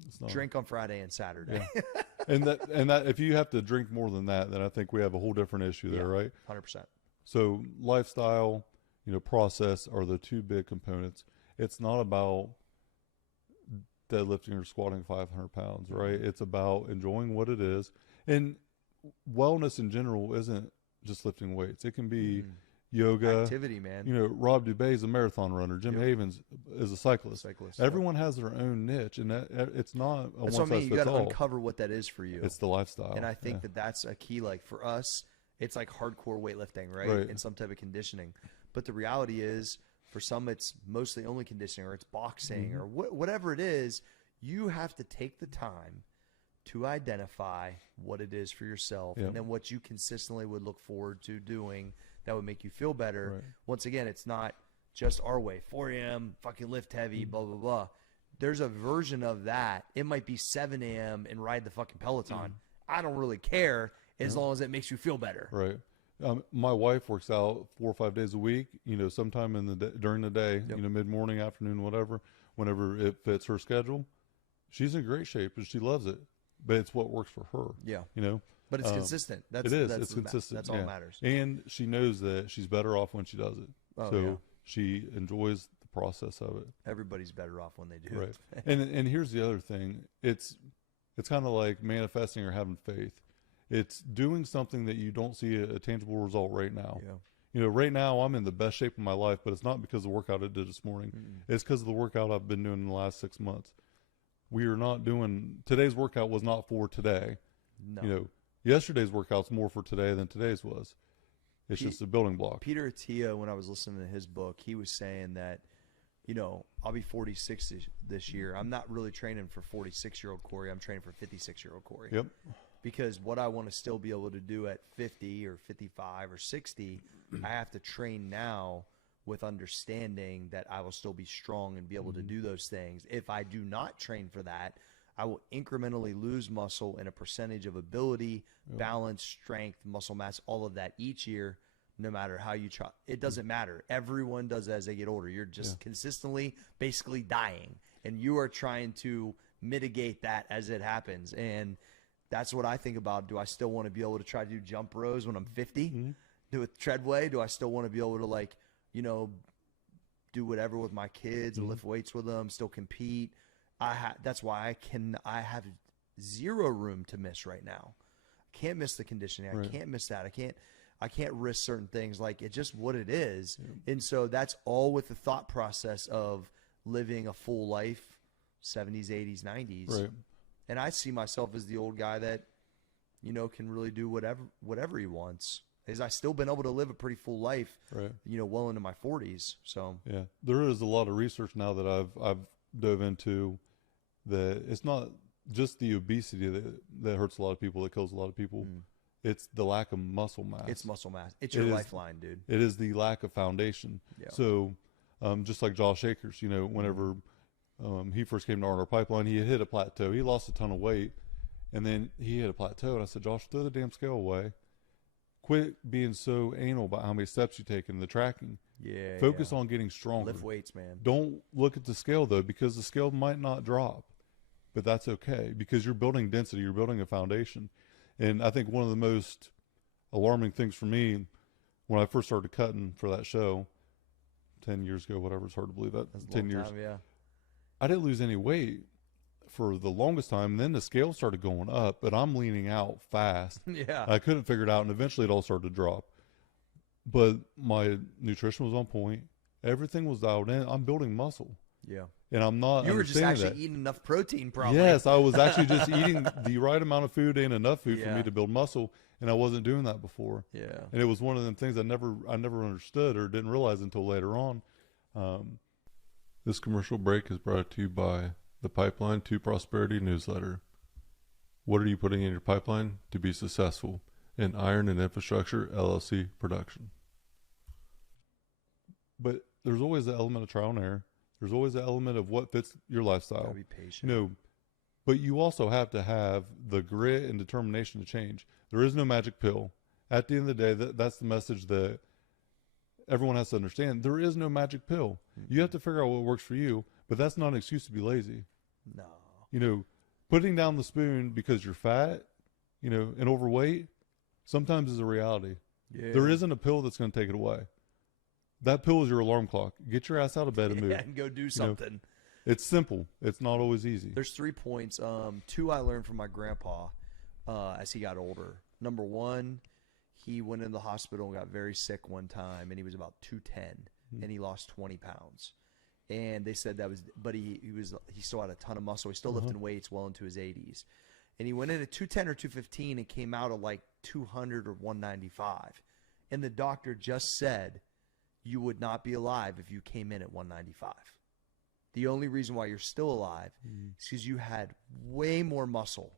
It's not. Drink on Friday and Saturday. Yeah. and that if you have to drink more than that, then I think we have a whole different issue there, right? 100%. So lifestyle, process are the two big components. It's not about deadlifting or squatting 500 pounds, right? It's about enjoying what it is. And wellness in general isn't just lifting weights. It can be yoga, activity, man. Rob Dubay is a marathon runner. Jim Havens is a cyclist. Everyone has their own niche, and it's not a one size fits all. You got to uncover what that is for you. It's the lifestyle, and I think that's a key. Like for us, it's like hardcore weightlifting, right? And some type of conditioning. But the reality is, for some, it's mostly only conditioning, or it's boxing, or whatever it is. You have to take the time to identify what it is for yourself, and then what you consistently would look forward to doing that would make you feel better. Right. Once again, it's not just our way, 4 a.m., fucking lift heavy, blah, blah, blah. There's a version of that. It might be 7 a.m. and ride the fucking Peloton. I don't really care as long as it makes you feel better. Right. My wife works out 4 or 5 days a week, sometime during the day, mid-morning, afternoon, whenever it fits her schedule. She's in great shape and she loves it, but it's what works for her. Yeah. But it's consistent. It is. It's consistent. That's all that matters. And she knows that she's better off when she does it. She enjoys the process of it. Everybody's better off when they do. Right. and here's the other thing. It's kind of like manifesting or having faith. It's doing something that you don't see a tangible result right now. Yeah. Right now I'm in the best shape of my life, but it's not because of the workout I did this morning. It's because of the workout I've been doing in the last 6 months. We are not doing today's workout was not for today. No. Yesterday's workout's more for today than today's was. It's just a building block. Peter Attia, when I was listening to his book, he was saying that, I'll be 46 this year. I'm not really training for 46-year-old Cory. I'm training for 56-year-old Cory. Yep. Because what I want to still be able to do at 50 or 55 or 60, I have to train now with understanding that I will still be strong and be able to do those things. If I do not train for that, I will incrementally lose muscle and a percentage of ability, balance, strength, muscle mass, all of that each year, no matter how you try. It doesn't matter. Everyone does it as they get older. You're just consistently basically dying, and you are trying to mitigate that as it happens. And that's what I think about. Do I still want to be able to try to do jump rows when I'm 50? Do a treadway? Do I still want to be able to do whatever with my kids and lift weights with them, still compete? That's why I have zero room to miss right now. I can't miss the conditioning. I can't miss that. I can't risk certain things. Like, it's just what it is. And so that's all with the thought process of living a full life, 70s, 80s, 90s. Right. And I see myself as the old guy that, can really do whatever he wants. Is I still been able to live a pretty full life, right? Well into my 40s. So yeah, there is a lot of research now that I've dove into, that it's not just the obesity that hurts a lot of people, that kills a lot of people. It's the lack of muscle mass. It's muscle mass. It's your lifeline, dude. It is the lack of foundation. Yeah. So, just like Josh Akers, whenever he first came to R&R Pipeline, he had hit a plateau. He lost a ton of weight, and then he hit a plateau. And I said, Josh, throw the damn scale away. Quit being so anal about how many steps you take in the tracking. Yeah. Focus on getting stronger. Lift weights, man. Don't look at the scale, though, because the scale might not drop. But that's okay, because you're building density. You're building a foundation. And I think one of the most alarming things for me when I first started cutting for that show 10 years ago, whatever, it's hard to believe that. That's 10 years. Time, yeah. I didn't lose any weight for the longest time. And then the scale started going up, but I'm leaning out fast. Yeah. I couldn't figure it out, and eventually it all started to drop. But my nutrition was on point. Everything was dialed in. I'm building muscle. Yeah. And I'm not. You were just actually that. eating enough protein, probably. Yes, I was actually just eating the right amount of food and enough food for Yeah. me to build muscle, and I wasn't doing that before. Yeah. And it was one of them things I never understood or didn't realize until later on. This commercial break is brought to you by the Pipeline to Prosperity newsletter. What are you putting in your pipeline to be successful in Iron and Infrastructure LLC production? But there's always the element of trial and error. There's always the element of what fits your lifestyle. Gotta be patient. But you also have to have the grit and determination to change. There is no magic pill. At the end of the day, that's the message that everyone has to understand there is no magic pill. You have to figure out what works for you, but that's not an excuse to be lazy. No. You know, putting down the spoon because you're fat, you know, and overweight sometimes is a reality. Yeah. There isn't a pill that's going to take it away. That pill is your alarm clock. Get your ass out of bed and move. And go do something. You know, it's simple. It's not always easy. There's 3 points. 2 I learned from my grandpa as he got older. Number 1, he went into the hospital and got very sick one time, and he was about 210, and he lost 20 pounds. And they said that was, but he still had a ton of muscle. He's still lifting weights well into his 80s. And he went in at 210 or 215 and came out at like 200 or 195. And the doctor just said, you would not be alive if you came in at 195. The only reason why you're still alive is because you had way more muscle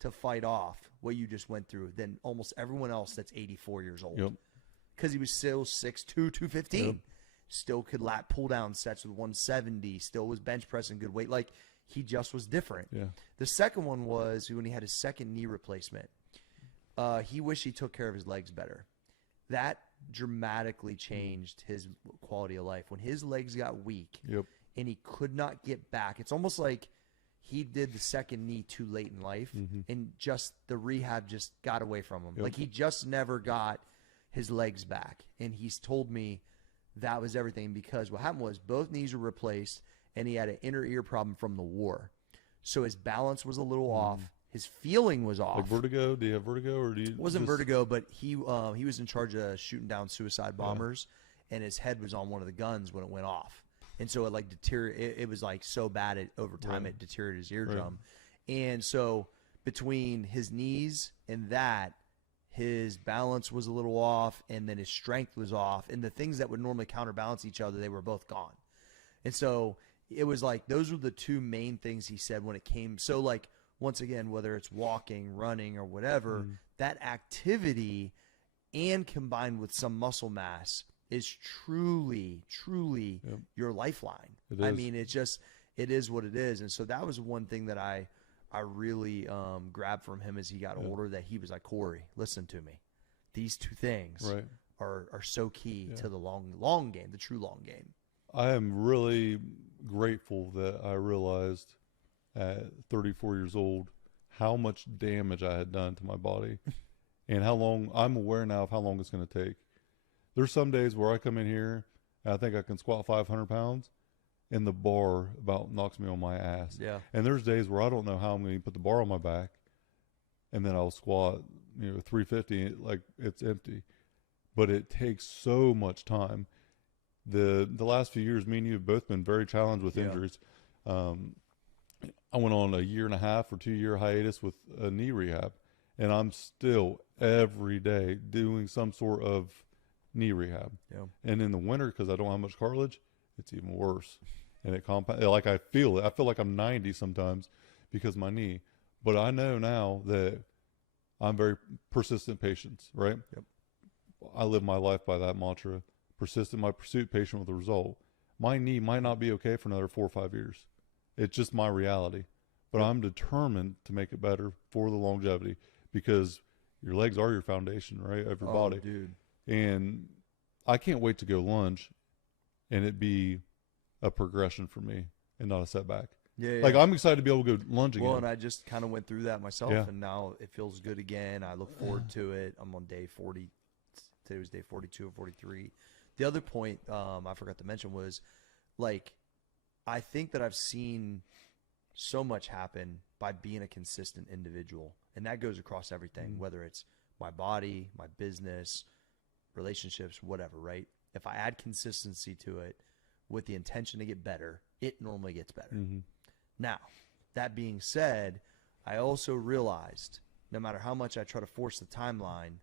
to fight off what you just went through than almost everyone else that's 84 years old. Because he was still 6'2", 215. Yep. Still could pull down sets with 170. Still was bench pressing good weight. Like, he just was different. Yeah. The second one was when he had his second knee replacement. He wished he took care of his legs better. That dramatically changed his quality of life. When his legs got weak and he could not get back, it's almost like he did the second knee too late in life, and just the rehab just got away from him. Like, he just never got his legs back. And he's told me that was everything, because what happened was both knees were replaced, and he had an inner ear problem from the war. So his balance was a little off. His feeling was off. Like vertigo? Do you have vertigo, or do you? It wasn't vertigo, but he was in charge of shooting down suicide bombers, and his head was on one of the guns when it went off. And so it like deteriorated. It was like so bad over time it deteriorated his eardrum. And so between his knees and that, his balance was a little off, and then his strength was off, and the things that would normally counterbalance each other, they were both gone. And so it was like those were the 2 main things he said when it came. So like, once again, whether it's walking, running, or whatever, that activity and combined with some muscle mass is truly your lifeline. I mean, it is what it is. And so that was one thing that I really grabbed from him as he got older, that he was like, Cory, listen to me. These 2 things are so key to the long game, the true long game. I am really grateful that I realized at 34 years old how much damage I had done to my body and how long I'm aware now of how long it's going to take. There's some days where I come in here and I think I can squat 500 pounds and the bar about knocks me on my ass. Yeah. And there's days where I don't know how I'm going to put the bar on my back, and then I'll squat, 350 like it's empty. But it takes so much time. The last few years, me and you have both been very challenged with injuries. I went on a 1.5 or 2 year hiatus with a knee rehab, and I'm still every day doing some sort of knee rehab. Yeah. And in the winter, because I don't have much cartilage, it's even worse. And it like I feel it. I feel like I'm 90 sometimes because of my knee. But I know now that I'm very persistent patience, right? Yep. I live my life by that mantra. Persistent my pursuit, patient with the result. My knee might not be okay for another 4 or 5 years. It's just my reality. But I'm determined to make it better for the longevity, because your legs are your foundation, right, of your body. Dude. And I can't wait to go lunge and it be a progression for me and not a setback. Yeah, like I'm excited to be able to go lunge again. Well, and I just kind of went through that myself, and now it feels good again. I look forward to it. I'm on day 40. Today was day 42 or 43. The other point I forgot to mention was, like, I think that I've seen so much happen by being a consistent individual, and that goes across everything, whether it's my body, my business, relationships, whatever, right? If I add consistency to it with the intention to get better, it normally gets better. Now, that being said, I also realized no matter how much I try to force the timeline,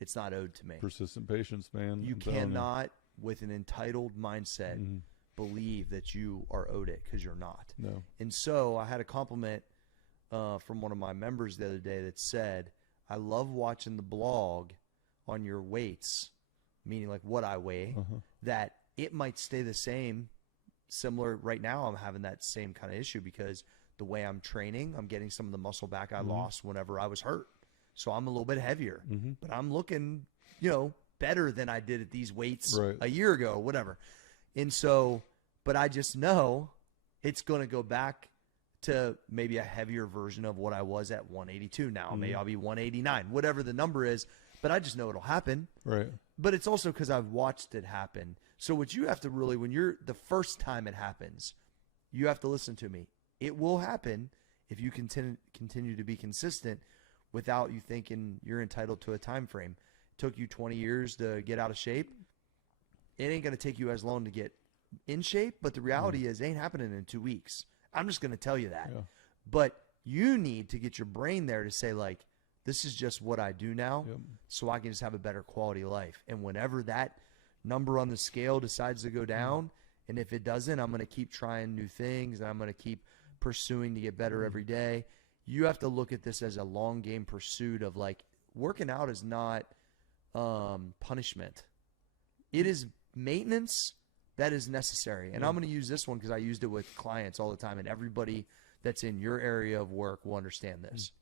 it's not owed to me. Persistent patience, man. You cannot, with an entitled mindset, believe that you are owed it, because you're not. No. And so I had a compliment from one of my members the other day that said, I love watching the blog on your weights, meaning like what I weigh, that it might stay the same, similar. Right now I'm having that same kind of issue because the way I'm training, I'm getting some of the muscle back I lost whenever I was hurt. So I'm a little bit heavier, but I'm looking, better than I did at these weights Right. a year ago, or whatever. And so, but I just know it's going to go back to maybe a heavier version of what I was at 182 now. Maybe I'll be 189, whatever the number is, but I just know it'll happen. Right. But it's also because I've watched it happen. So what you have to really, when you're the first time it happens, you have to listen to me. It will happen if you continue to be consistent without you thinking you're entitled to a time frame. It took you 20 years to get out of shape. It ain't going to take you as long to get in shape, but the reality is it ain't happening in 2 weeks. I'm just going to tell you that. Yeah. But you need to get your brain there to say, like, this is just what I do now, so I can just have a better quality of life. And whenever that number on the scale decides to go down, and if it doesn't, I'm going to keep trying new things, and I'm going to keep pursuing to get better every day. You have to look at this as a long game pursuit of, like, working out is not punishment. It is maintenance that is necessary. And I'm going to use this one because I used it with clients all the time, and everybody that's in your area of work will understand this.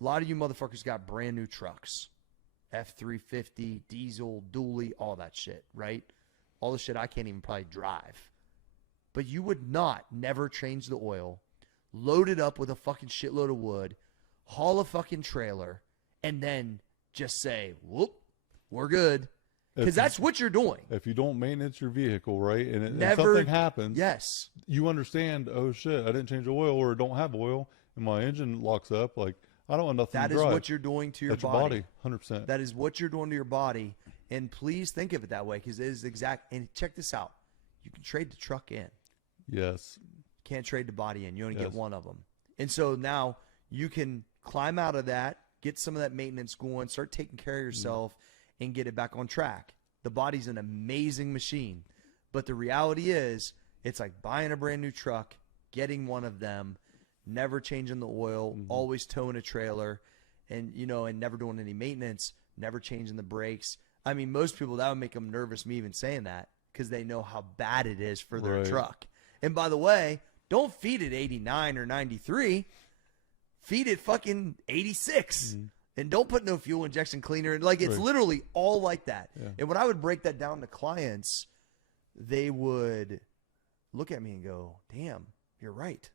A lot of you motherfuckers got brand new trucks, F-350, diesel, dually, all that shit, right? All the shit I can't even probably drive. But you would never change the oil, load it up with a fucking shitload of wood, haul a fucking trailer, and then just say, whoop, we're good. Because that's what you're doing. If you don't maintenance your vehicle, right, and Never, something happens, yes, you understand, oh shit, I didn't change the oil or don't have oil, and my engine locks up. Like, I don't want nothing that to is drive. what you're doing to your That's body. Your body, 100%. That is what you're doing to your body. And please think of it that way, because it is exact. And check this out. You can trade the truck in. Yes. Can't trade the body in. You only get one of them. And so now you can climb out of that, get some of that maintenance going, start taking care of yourself, and get it back on track. The body's an amazing machine. But the reality is, it's like buying a brand new truck, getting one of them, never changing the oil, always towing a trailer, and and never doing any maintenance, never changing the brakes. I mean, most people, that would make them nervous, me even saying that, because they know how bad it is for their truck. And by the way, don't feed it 89 or 93. Feed it fucking 86. And don't put no fuel injection cleaner. Like, it's literally all like that. Yeah. And when I would break that down to clients, they would look at me and go, damn, you're right.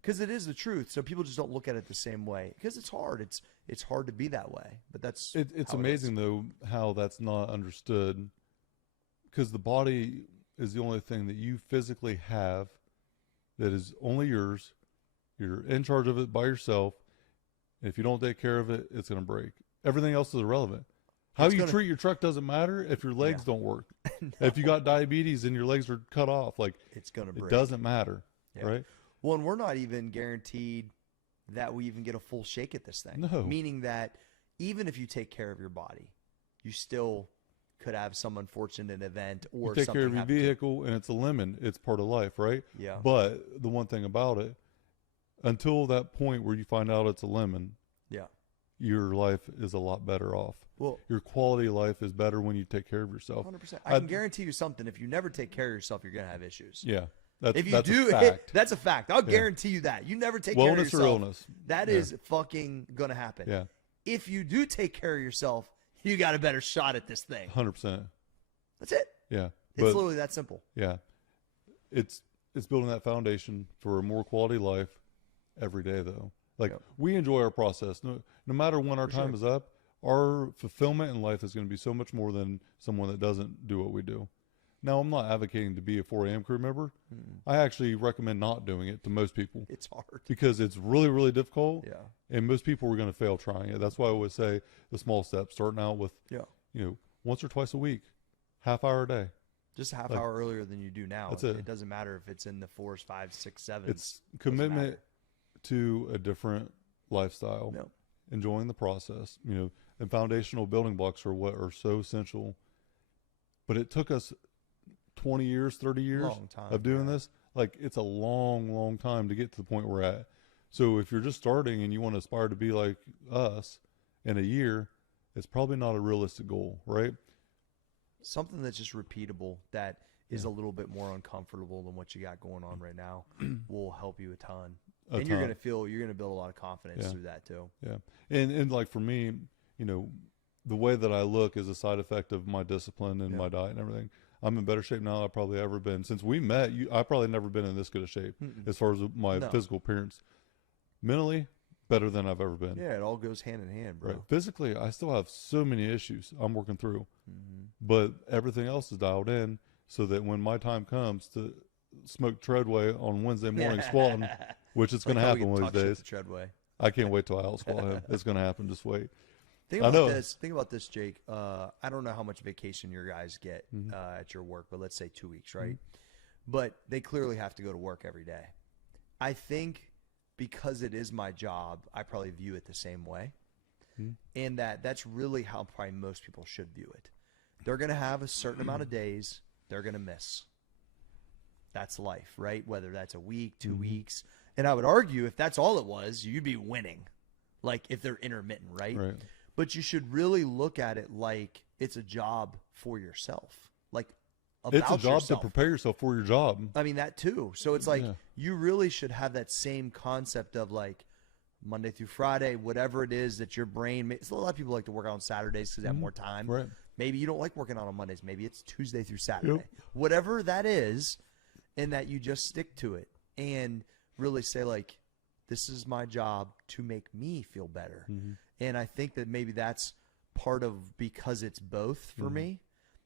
Because it is the truth. So people just don't look at it the same way. Because it's hard. It's hard to be that way. But that's it's amazing, though, how that's not understood. Because the body is the only thing that you physically have that is only yours. You're in charge of it by yourself. And if you don't take care of it, it's going to break. Everything else is irrelevant. How you treat your truck doesn't matter if your legs don't work. No. If you got diabetes and your legs are cut off, like, it's going to break. It doesn't matter, right? Well, and we're not even guaranteed that we even get a full shake at this thing. No. Meaning that even if you take care of your body, you still could have some unfortunate event or you take something care of your happen to vehicle, and it's a lemon. It's part of life, right? Yeah. But the one thing about it, until that point where you find out it's a lemon, your life is a lot better off. Well, your quality of life is better when you take care of yourself. 100%. I can guarantee you something. If you never take care of yourself, you're going to have issues. Yeah. If you that's do, a fact. that's a fact. I'll guarantee you that. You never take care of Wellness yourself. or illness. That is fucking going to happen. Yeah. If you do take care of yourself, you got a better shot at this thing. 100%. That's it. Yeah. It's literally that simple. Yeah. It's building that foundation for a more quality life every day, though. Like, we enjoy our process. No matter when our time is up, our fulfillment in life is going to be so much more than someone that doesn't do what we do. Now, I'm not advocating to be a 4 a.m. crew member. I actually recommend not doing it to most people. It's hard. Because it's really, really difficult. Yeah. And most people are going to fail trying it. That's why I always say the small steps, starting out with, once or twice a week, half hour a day. Just a half hour earlier than you do now. That's it. It doesn't matter if it's in the 4s, 5s, 6, 7s. It's commitment to a different lifestyle. Yep. Enjoying the process, and foundational building blocks are what are so essential. But it took us 20 years, 30 years of doing this. Like, it's a long, long time to get to the point we're at. So if you're just starting and you want to aspire to be like us in a year, it's probably not a realistic goal, right? Something that's just repeatable, that is a little bit more uncomfortable than what you got going on right now will help you a ton. You're going to build a lot of confidence through that too. Yeah. And like for me, the way that I look is a side effect of my discipline and my diet and everything. I'm in better shape now than I've probably ever been. Since we met, I've probably never been in this good a shape as far as my physical appearance. Mentally, better than I've ever been. Yeah, it all goes hand in hand, bro. Right. Physically, I still have so many issues I'm working through, but everything else is dialed in so that when my time comes to smoke Treadway on Wednesday morning squatting, which is going to happen one of these days. Treadway. I can't wait till I out squat him. It's going to happen. Just wait. Think about this, Jake. I don't know how much vacation your guys get at your work, but let's say 2 weeks, right? But they clearly have to go to work every day. I think because it is my job, I probably view it the same way. And that's really how probably most people should view it. They're going to have a certain amount of days they're going to miss. That's life, right? Whether that's a week, 2 weeks. And I would argue if that's all it was, you'd be winning. Like if they're intermittent, right? But you should really look at it like it's a job for yourself. Like about it's a job yourself. to prepare yourself for your job. I mean, that too. So it's like you really should have that same concept of like Monday through Friday, whatever it is that your brain – a lot of people like to work out on Saturdays because they have more time. Right. Maybe you don't like working out on Mondays. Maybe it's Tuesday through Saturday. Whatever that is, and that you just stick to it and really say like, this is my job to make me feel better. And I think that maybe that's part of because it's both for me.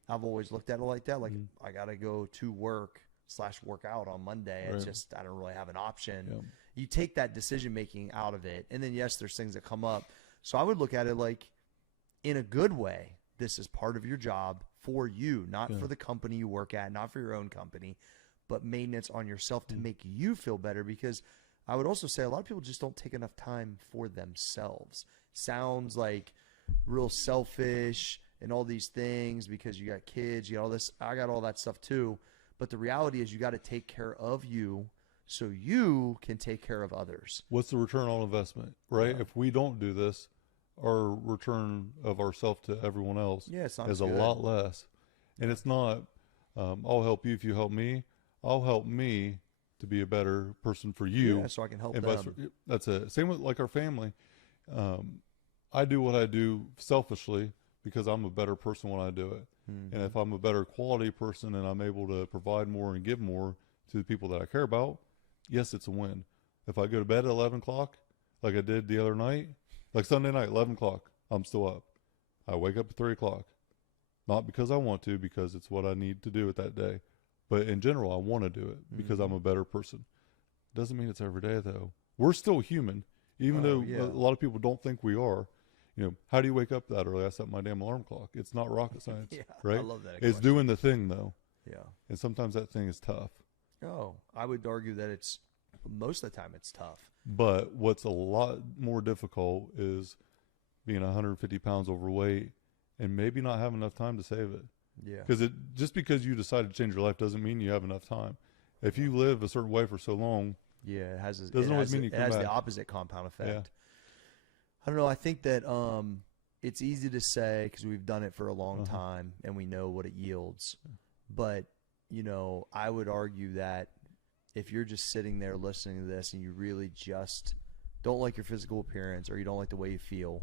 I've always looked at it like that. Like I got to go to work/work out on Monday. It's just, I don't really have an option. You take that decision making out of it. And then yes, there's things that come up. So I would look at it like in a good way, this is part of your job for you, not for the company you work at, not for your own company, but maintenance on yourself to make you feel better. Because I would also say a lot of people just don't take enough time for themselves. Sounds like real selfish and all these things because you got kids, you got all this. I got all that stuff too. But the reality is you got to take care of you so you can take care of others. What's the return on investment, right? If we don't do this, our return of ourselves to everyone else is a lot less. And it's not, I'll help you if you help me. I'll help me to be a better person for you. Yeah, so I can help them. That's it. Same with like our family. I do what I do selfishly because I'm a better person when I do it. And if I'm a better quality person and I'm able to provide more and give more to the people that I care about, yes, it's a win. If I go to bed at 11 o'clock, like I did the other night, like Sunday night, 11 o'clock, I'm still up. I wake up at 3 o'clock. Not because I want to, because it's what I need to do at that day. But in general, I want to do it because I'm a better person. Doesn't mean it's every day, though. We're still human, even though a lot of people don't think we are. You know, how do you wake up that early? I set my damn alarm clock. It's not rocket science, right? I love that. It's doing the thing, though. Yeah. And sometimes that thing is tough. Oh, I would argue that it's most of the time it's tough. But what's a lot more difficult is being 150 pounds overweight and maybe not having enough time to save it. Yeah. Because just because you decide to change your life doesn't mean you have enough time. If you live a certain way for so long, doesn't always mean you come back. It has the opposite compound effect. I don't know. I think that it's easy to say because we've done it for a long time and we know what it yields. But, you know, I would argue that if you're just sitting there listening to this and you really just don't like your physical appearance or you don't like the way you feel,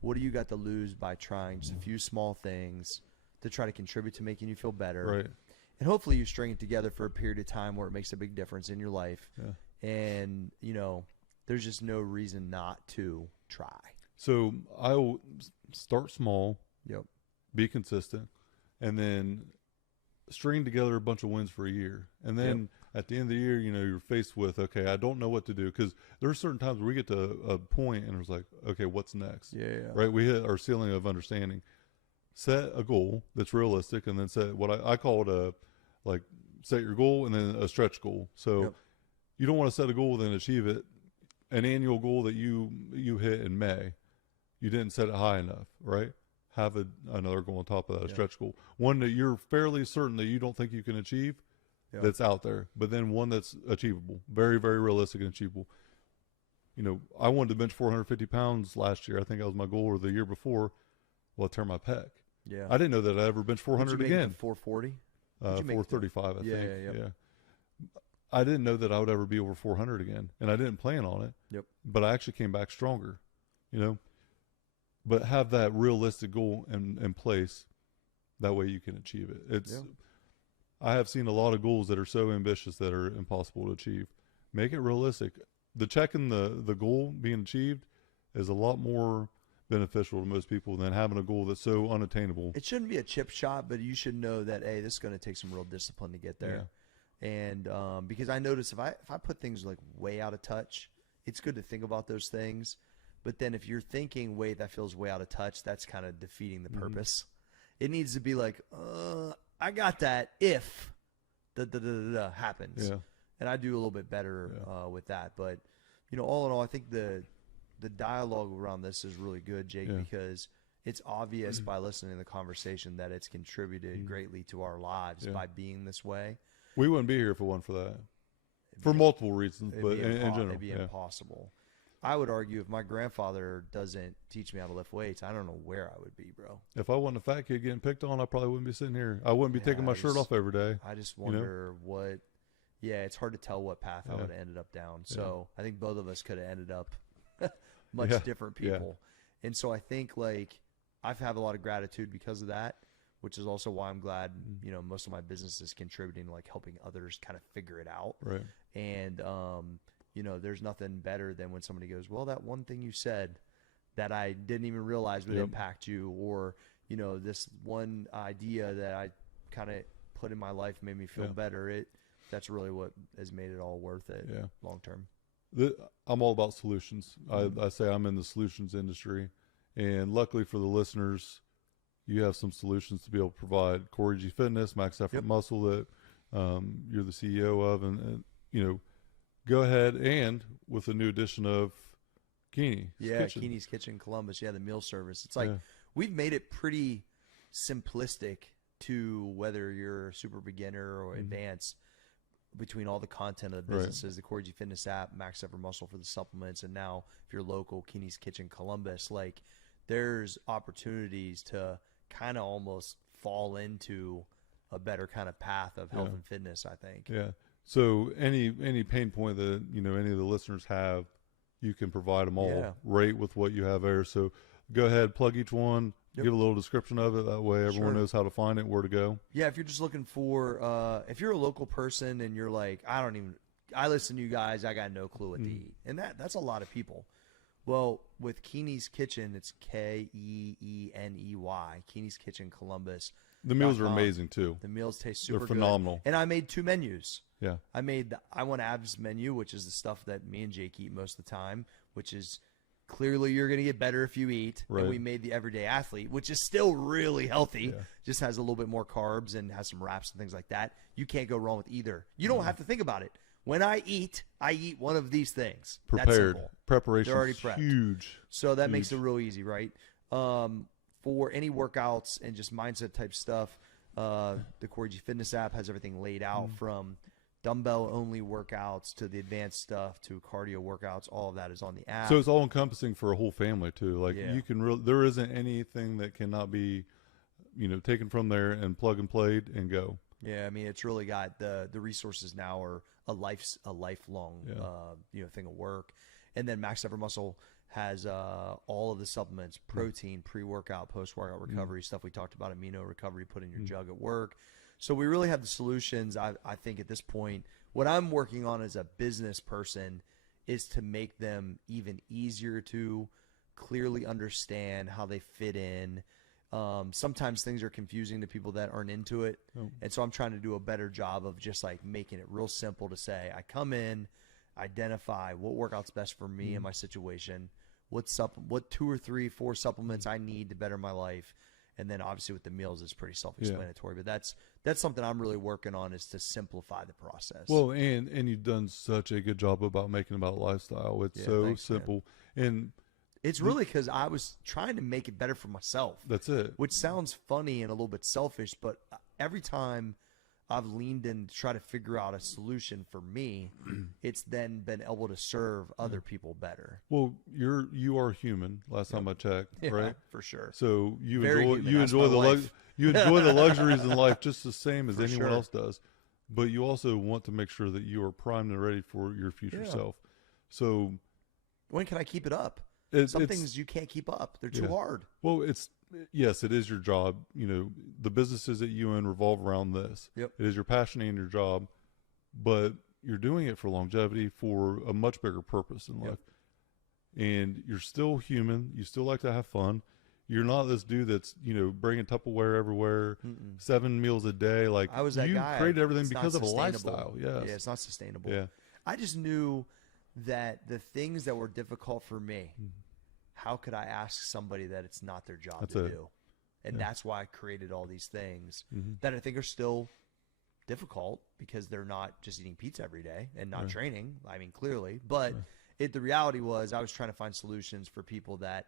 what do you got to lose by trying just a few small things to try to contribute to making you feel better? Right. And hopefully you string it together for a period of time where it makes a big difference in your life. Yeah. And, you know, there's just no reason not to try. So I will start small. Yep. Be consistent. And then string together a bunch of wins for a year. And then at the end of the year, you know, you're faced with, okay, I don't know what to do. Because there are certain times where we get to a point and it's like, okay, what's next? Yeah. Right? We hit our ceiling of understanding. Set a goal that's realistic and then set what I call it set your goal and then a stretch goal. So you don't want to set a goal and then achieve it. An annual goal that you hit in May, you didn't set it high enough, right? Have another goal on top of that, a stretch goal. One that you're fairly certain that you don't think you can achieve that's out there, but then one that's achievable, very, very realistic and achievable. You know, I wanted to bench 450 pounds last year. I think that was my goal, or the year before. Well, I tore my pec. Yeah. I didn't know that I'd ever bench 400 again. 440? 435, I think. Yeah. I didn't know that I would ever be over 400 again, and I didn't plan on it. Yep. But I actually came back stronger. You know, but have that realistic goal in place. That way you can achieve it. I have seen a lot of goals that are so ambitious that are impossible to achieve. Make it realistic. The checking the goal being achieved is a lot more beneficial to most people than having a goal that's so unattainable. It shouldn't be a chip shot, but you should know that, hey, this is going to take some real discipline to get there. Yeah. And because I notice if I put things like way out of touch, it's good to think about those things. But then if you're thinking, wait, that feels way out of touch, that's kind of defeating the purpose. It needs to be like, I got that if the happens. Yeah. And I do a little bit better with that. But, all in all, I think the dialogue around this is really good, Jake, because it's obvious by listening to the conversation that it's contributed greatly to our lives by being this way. We wouldn't be here if it wasn't for that. For multiple reasons, but in general. It'd be impossible. I would argue if my grandfather doesn't teach me how to lift weights, I don't know where I would be, bro. If I wasn't a fat kid getting picked on, I probably wouldn't be sitting here. I wouldn't be taking my shirt off every day. I just wonder what – it's hard to tell what path I would have ended up down. So I think both of us could have ended up much different people. Yeah. And so I think, I've had a lot of gratitude because of that, which is also why I'm glad, most of my business is contributing to, helping others kind of figure it out. Right. And, there's nothing better than when somebody goes, well, that one thing you said that I didn't even realize would impact you, or, this one idea that I kind of put in my life made me feel better. That's really what has made it all worth it long term. I'm all about solutions. I say I'm in the solutions industry, and luckily for the listeners, you have some solutions to be able to provide. Cory G Fitness, Max Effort Muscle, that you're the CEO of, and go ahead and with a new edition of Keeney's Kitchen. Keeney's Kitchen, Columbus. The meal service. It's we've made it pretty simplistic to whether you're a super beginner or advanced. Between all the content of the businesses, the Cory G Fitness app, Max Effort Muscle for the supplements, and now if you're local, Keeney's Kitchen, Columbus, there's opportunities to kind of almost fall into a better kind of path of health and fitness, I think. Yeah. So any pain point that, any of the listeners have, you can provide them all right with what you have there. So go ahead, plug each one. Give a little description of it. That way everyone knows how to find it, where to go. Yeah, if you're just looking for, if you're a local person and you're like, I listen to you guys, I got no clue what to eat. And that's a lot of people. Well, with Keeney's Kitchen, it's Keeney, Keeney's Kitchen, Columbus. The meals are amazing too. The meals taste super good. They're phenomenal. And I made 2 menus. Yeah. I made the I Want Abs menu, which is the stuff that me and Jake eat most of the time, which is clearly you're going to get better if you eat. Right. And we made the Everyday Athlete, which is still really healthy. Yeah. Just has a little bit more carbs and has some wraps and things like that. You can't go wrong with either. You don't have to think about it. When I eat one of these things. Prepared. Preparation already prepped. Huge. So that makes it real easy, right? For any workouts and just mindset type stuff, the Cory G Fitness app has everything laid out from dumbbell-only workouts to the advanced stuff to cardio workouts. All of that is on the app. So it's all-encompassing for a whole family, too. You can there isn't anything that cannot be, taken from there and plug and played and go. Yeah, I mean, it's really got the resources now are a lifelong thing of work. And then Max Effort Muscle has all of the supplements, protein, pre-workout, post-workout recovery, stuff we talked about, amino recovery, put in your jug at work. So we really have the solutions. I think at this point, what I'm working on as a business person is to make them even easier to clearly understand how they fit in. Sometimes things are confusing to people that aren't into it. And so I'm trying to do a better job of just making it real simple to say, I come in, identify what workout's best for me and my situation, what 2 or 3, 4 supplements I need to better my life. And then obviously with the meals, it's pretty self-explanatory. But that's something I'm really working on, is to simplify the process. Well, and you've done such a good job about making it about lifestyle. It's thanks, simple. Man. And it's really because I was trying to make it better for myself. That's it. Which sounds funny and a little bit selfish, but every time I've leaned in to try to figure out a solution for me, it's then been able to serve other people better. Well, you are human. Last time I checked, right? For sure. So you enjoy the luxuries in life just the same as anyone else does, but you also want to make sure that you are primed and ready for your future self. So when can I keep it up? Some things you can't keep up. They're too hard. Well, yes, it is your job. You know, the businesses that you own revolve around this. Yep. It is your passion and your job, but you're doing it for longevity, for a much bigger purpose in life. And you're still human. You still like to have fun. You're not this dude that's, you know, bringing Tupperware everywhere, 7 meals a day. Like, I was that you guy. created everything It's because not of a sustainable. lifestyle. Yes. Yeah, it's not sustainable. Yeah. I just knew that the things that were difficult for me, how could I ask somebody that it's not their job to do? And that's why I created all these things that I think are still difficult because they're not just eating pizza every day and not training. I mean, clearly. But the reality was I was trying to find solutions for people that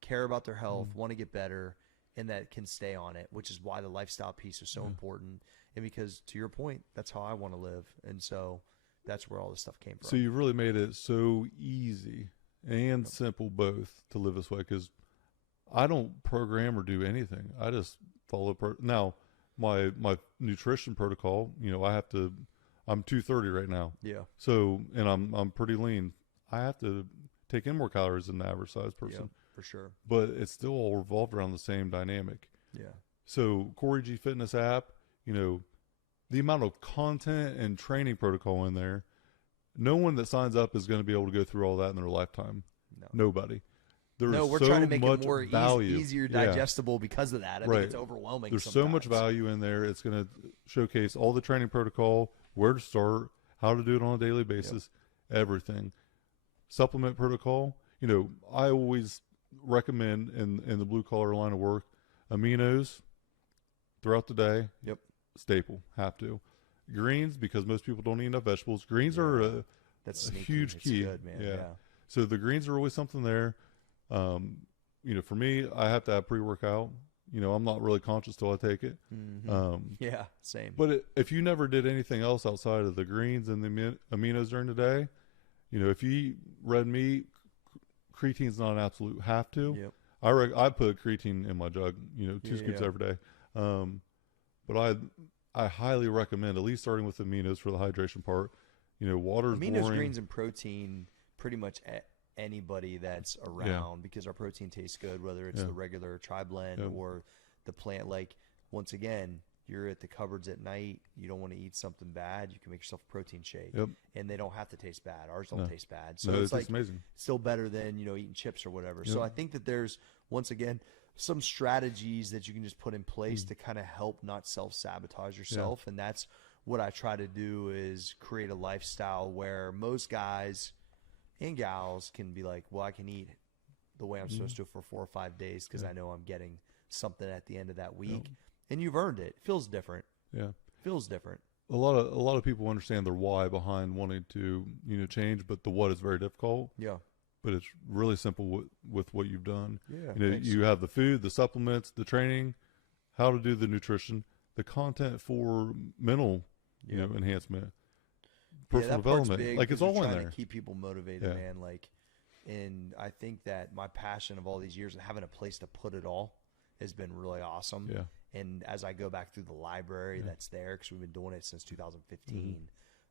care about their health, want to get better, and that can stay on it, which is why the lifestyle piece is so important. And because, to your point, that's how I want to live. And so that's where all this stuff came from. So you really made it so easy and simple both to live this way, because I don't program or do anything. I just follow. Now, my nutrition protocol, you know, I'm 230 right now. Yeah. So, and I'm pretty lean. I have to take in more calories than the average size person. Yeah, for sure. But it's still all revolved around the same dynamic. Yeah. So Cory G Fitness app, you know, the amount of content and training protocol in there, no one that signs up is going to be able to go through all that in their lifetime. No. Nobody. No, we're so trying to make much it more value. easier digestible because of that. I think it's overwhelming. There's sometimes. so much value in there. It's going to showcase all the training protocol, where to start, how to do it on a daily basis, everything. Supplement protocol. You know, I always recommend in the blue collar line of work, aminos throughout the day. Yep. Staple. Have to. Greens, because most people don't eat enough vegetables. Greens are that's a sneaky. huge It's key. good, man. Yeah. So the greens are always something there. You know, for me, I have to have pre-workout. You know, I'm not really conscious till I take it. Yeah, same. But if you never did anything else outside of the greens and the aminos during the day, you know, if you eat red meat, creatine's not an absolute have to. Yep. I put creatine in my jug, you know, 2 scoops every day. But I highly recommend at least starting with aminos for the hydration part. You know, water is aminos, boring. greens, and protein. Pretty much anybody that's around because our protein tastes good, whether it's the regular tri-blend or the plant. Like, once again, you're at the cupboards at night, you don't want to eat something bad, you can make yourself a protein shake, and they don't have to taste bad. Ours don't taste bad, so it's like amazing. Still better than, you know, eating chips or whatever. So I think that there's, once again, some strategies that you can just put in place to kind of help not self-sabotage yourself, and that's what I try to do, is create a lifestyle where most guys and gals can be like, well, I can eat the way I'm supposed to for 4 or 5 days because I know I'm getting something at the end of that week, and you've earned it. It feels different. Yeah, feels different. A lot of people understand their why behind wanting to, you know, change, but the what is very difficult. Yeah, but it's really simple with what you've done. Yeah, you know, you have the food, the supplements, the training, how to do the nutrition, the content for mental, you know, enhancement. Personal development, big, like it's all in there. To keep people motivated, man. Like, and I think that my passion of all these years and having a place to put it all has been really awesome. Yeah. And as I go back through the library that's there, because we've been doing it since 2015,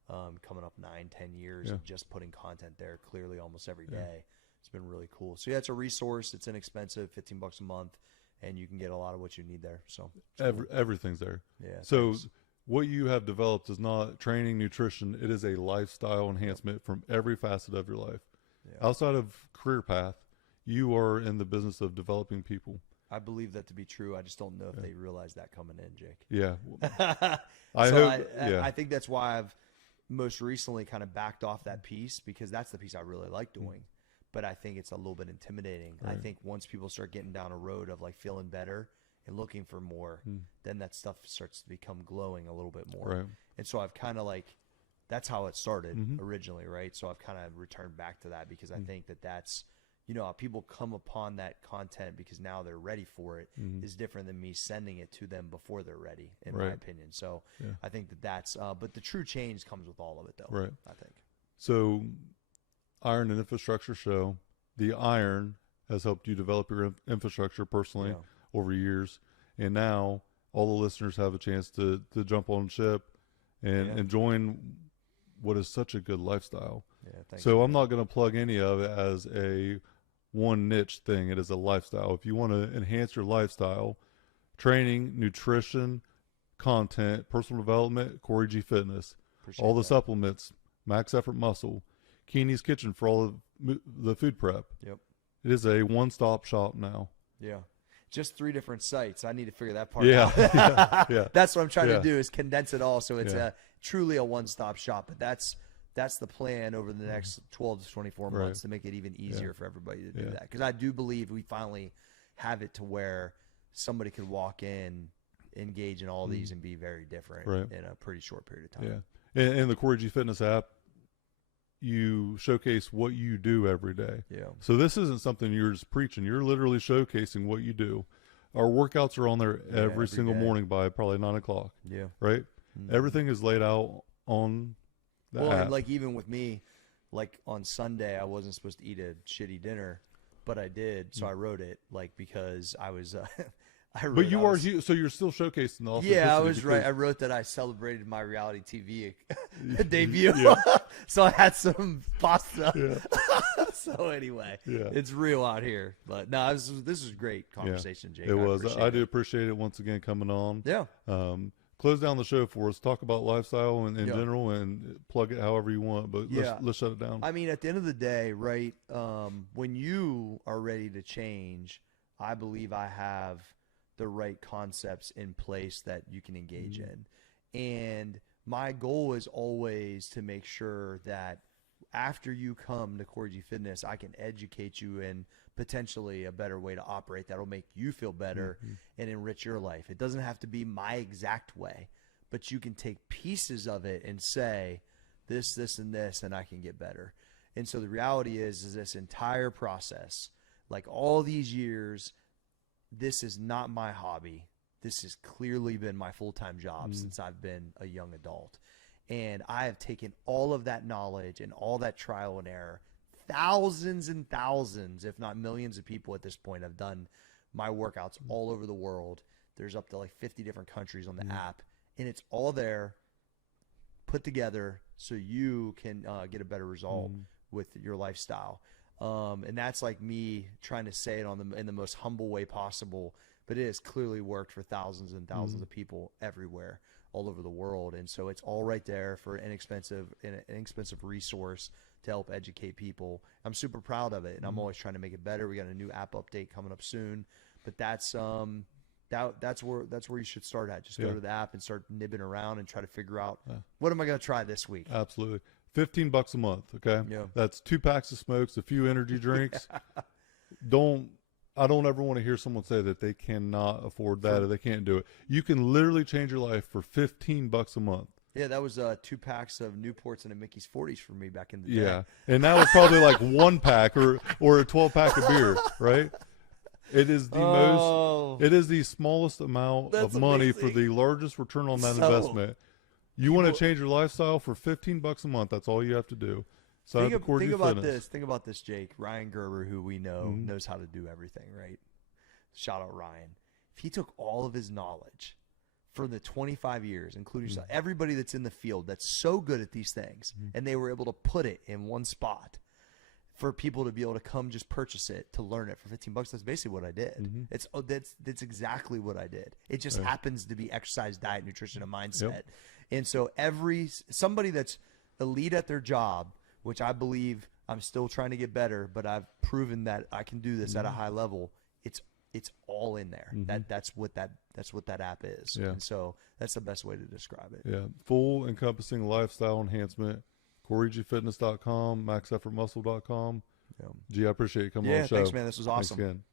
coming up 9-10 years of just putting content there clearly almost every day. It's been really cool. So yeah, it's a resource. It's inexpensive, $15 a month, and you can get a lot of what you need there. So everything's there. Yeah. So what you have developed is not training, nutrition. It is a lifestyle enhancement from every facet of your life. Yeah. Outside of career path, you are in the business of developing people. I believe that to be true. I just don't know if they realize that coming in, Jake. Yeah. I think that's why I've most recently kind of backed off that piece, because that's the piece I really like doing. But I think it's a little bit intimidating. Right. I think once people start getting down a road of like feeling better and looking for more, then that stuff starts to become glowing a little bit more. Right. And so I've kind of like, that's how it started originally, right? So I've kind of returned back to that because I think that that's, you know, people come upon that content because now they're ready for it is different than me sending it to them before they're ready, in my opinion. So I think that that's, but the true change comes with all of it, though. Right. I think. So, Iron and Infrastructure Show, the Iron has helped you develop your infrastructure personally over years, and now all the listeners have a chance to jump on ship and join what is such a good lifestyle. Yeah, thanks. So I'm not going to plug any of it as a one niche thing. It is a lifestyle. If you want to enhance your lifestyle, training, nutrition, content, personal development, Cory G Fitness. Appreciate All the that. supplements, Max Effort Muscle, Keeney's Kitchen for all of the food prep. Yep. It is a one-stop shop now. Yeah. Just 3 different sites. I need to figure that part Yeah. out. Yeah. That's what I'm trying Yeah. to do is condense it all so it's Yeah. truly a one-stop shop. But that's the plan over the next 12 to 24 Right. months to make it even easier Yeah. for everybody to do Yeah. that. Because I do believe we finally have it to where somebody could walk in, engage in all these, and be very different Right. in a pretty short period of time. Yeah. And the Cory G Fitness app, you showcase what you do every day. Yeah. So this isn't something you're just preaching. You're literally showcasing what you do. Our workouts are on there every single day. morning by probably 9 o'clock, Yeah. right? Mhm. Everything is laid out on the Well, app. and like even with me, like on Sunday, I wasn't supposed to eat a shitty dinner, but I did. So I wrote it like because I was. I wrote, But you I are was- so you're still showcasing the Yeah, I authenticity was right. I because- wrote that I celebrated my reality TV debut, Yeah. so I had some pasta. Yeah. So anyway, Yeah. it's real out here. But no, this was great conversation, Jake. It was. appreciate I it. do appreciate it once again coming on. Yeah. Close down the show for us. Talk about lifestyle in Yeah. general and plug it however you want. But Yeah. let's shut it down. I mean, at the end of the day, right, when you are ready to change, I believe I have the right concepts in place that you can engage in. And my goal is always to make sure that after you come to Cory G Fitness, I can educate you in potentially a better way to operate that'll make you feel better and enrich your life. It doesn't have to be my exact way, but you can take pieces of it and say, this, and this, and I can get better. And so the reality is this entire process, like all these years, this is not my hobby. This has clearly been my full-time job since I've been a young adult. And I have taken all of that knowledge and all that trial and error. Thousands and thousands, if not millions of people at this point have done my workouts all over the world. There's up to like 50 different countries on the app. And it's all there put together so you can get a better result with your lifestyle. And that's like me trying to say it in the most humble way possible, but it has clearly worked for thousands and thousands of people everywhere, all over the world. And so it's all right there for an inexpensive resource to help educate people. I'm super proud of it, and I'm always trying to make it better. We got a new app update coming up soon, but that's where you should start at. Just go to the app and start nibbing around and try to figure out what am I going to try this week. Absolutely. $15 a month. Okay. Yeah. That's 2 packs of smokes, a few energy drinks. I don't ever want to hear someone say that they cannot afford that or they can't do it. You can literally change your life for $15 a month. Yeah, that was 2 packs of Newports and a Mickey's 40s for me back in the day. Yeah. And that was probably like 1 pack or a 12 pack of beer, right? It is it is the smallest amount That's of money for amazing. the largest return on that So, investment. You want to change your lifestyle for $15 a month. That's all you have to do. So Think about this, Jake. Ryan Gerber, who we know, knows how to do everything, right? Shout out Ryan. If he took all of his knowledge for the 25 years, including everybody that's in the field that's so good at these things, and they were able to put it in one spot for people to be able to come just purchase it to learn it for $15, that's basically what I did. That's exactly what I did. It just happens to be exercise, diet, nutrition, and mindset. And so somebody that's elite at their job, which I believe I'm still trying to get better, but I've proven that I can do this at a high level. It's all in there. That's what that app is. Yeah. And so that's the best way to describe it. Yeah. Full encompassing lifestyle enhancement. CoryGFitness.com, MaxEffortMuscle.com. Yeah. G, I appreciate you coming on Yeah, the show. thanks, man. This was awesome. Thanks again.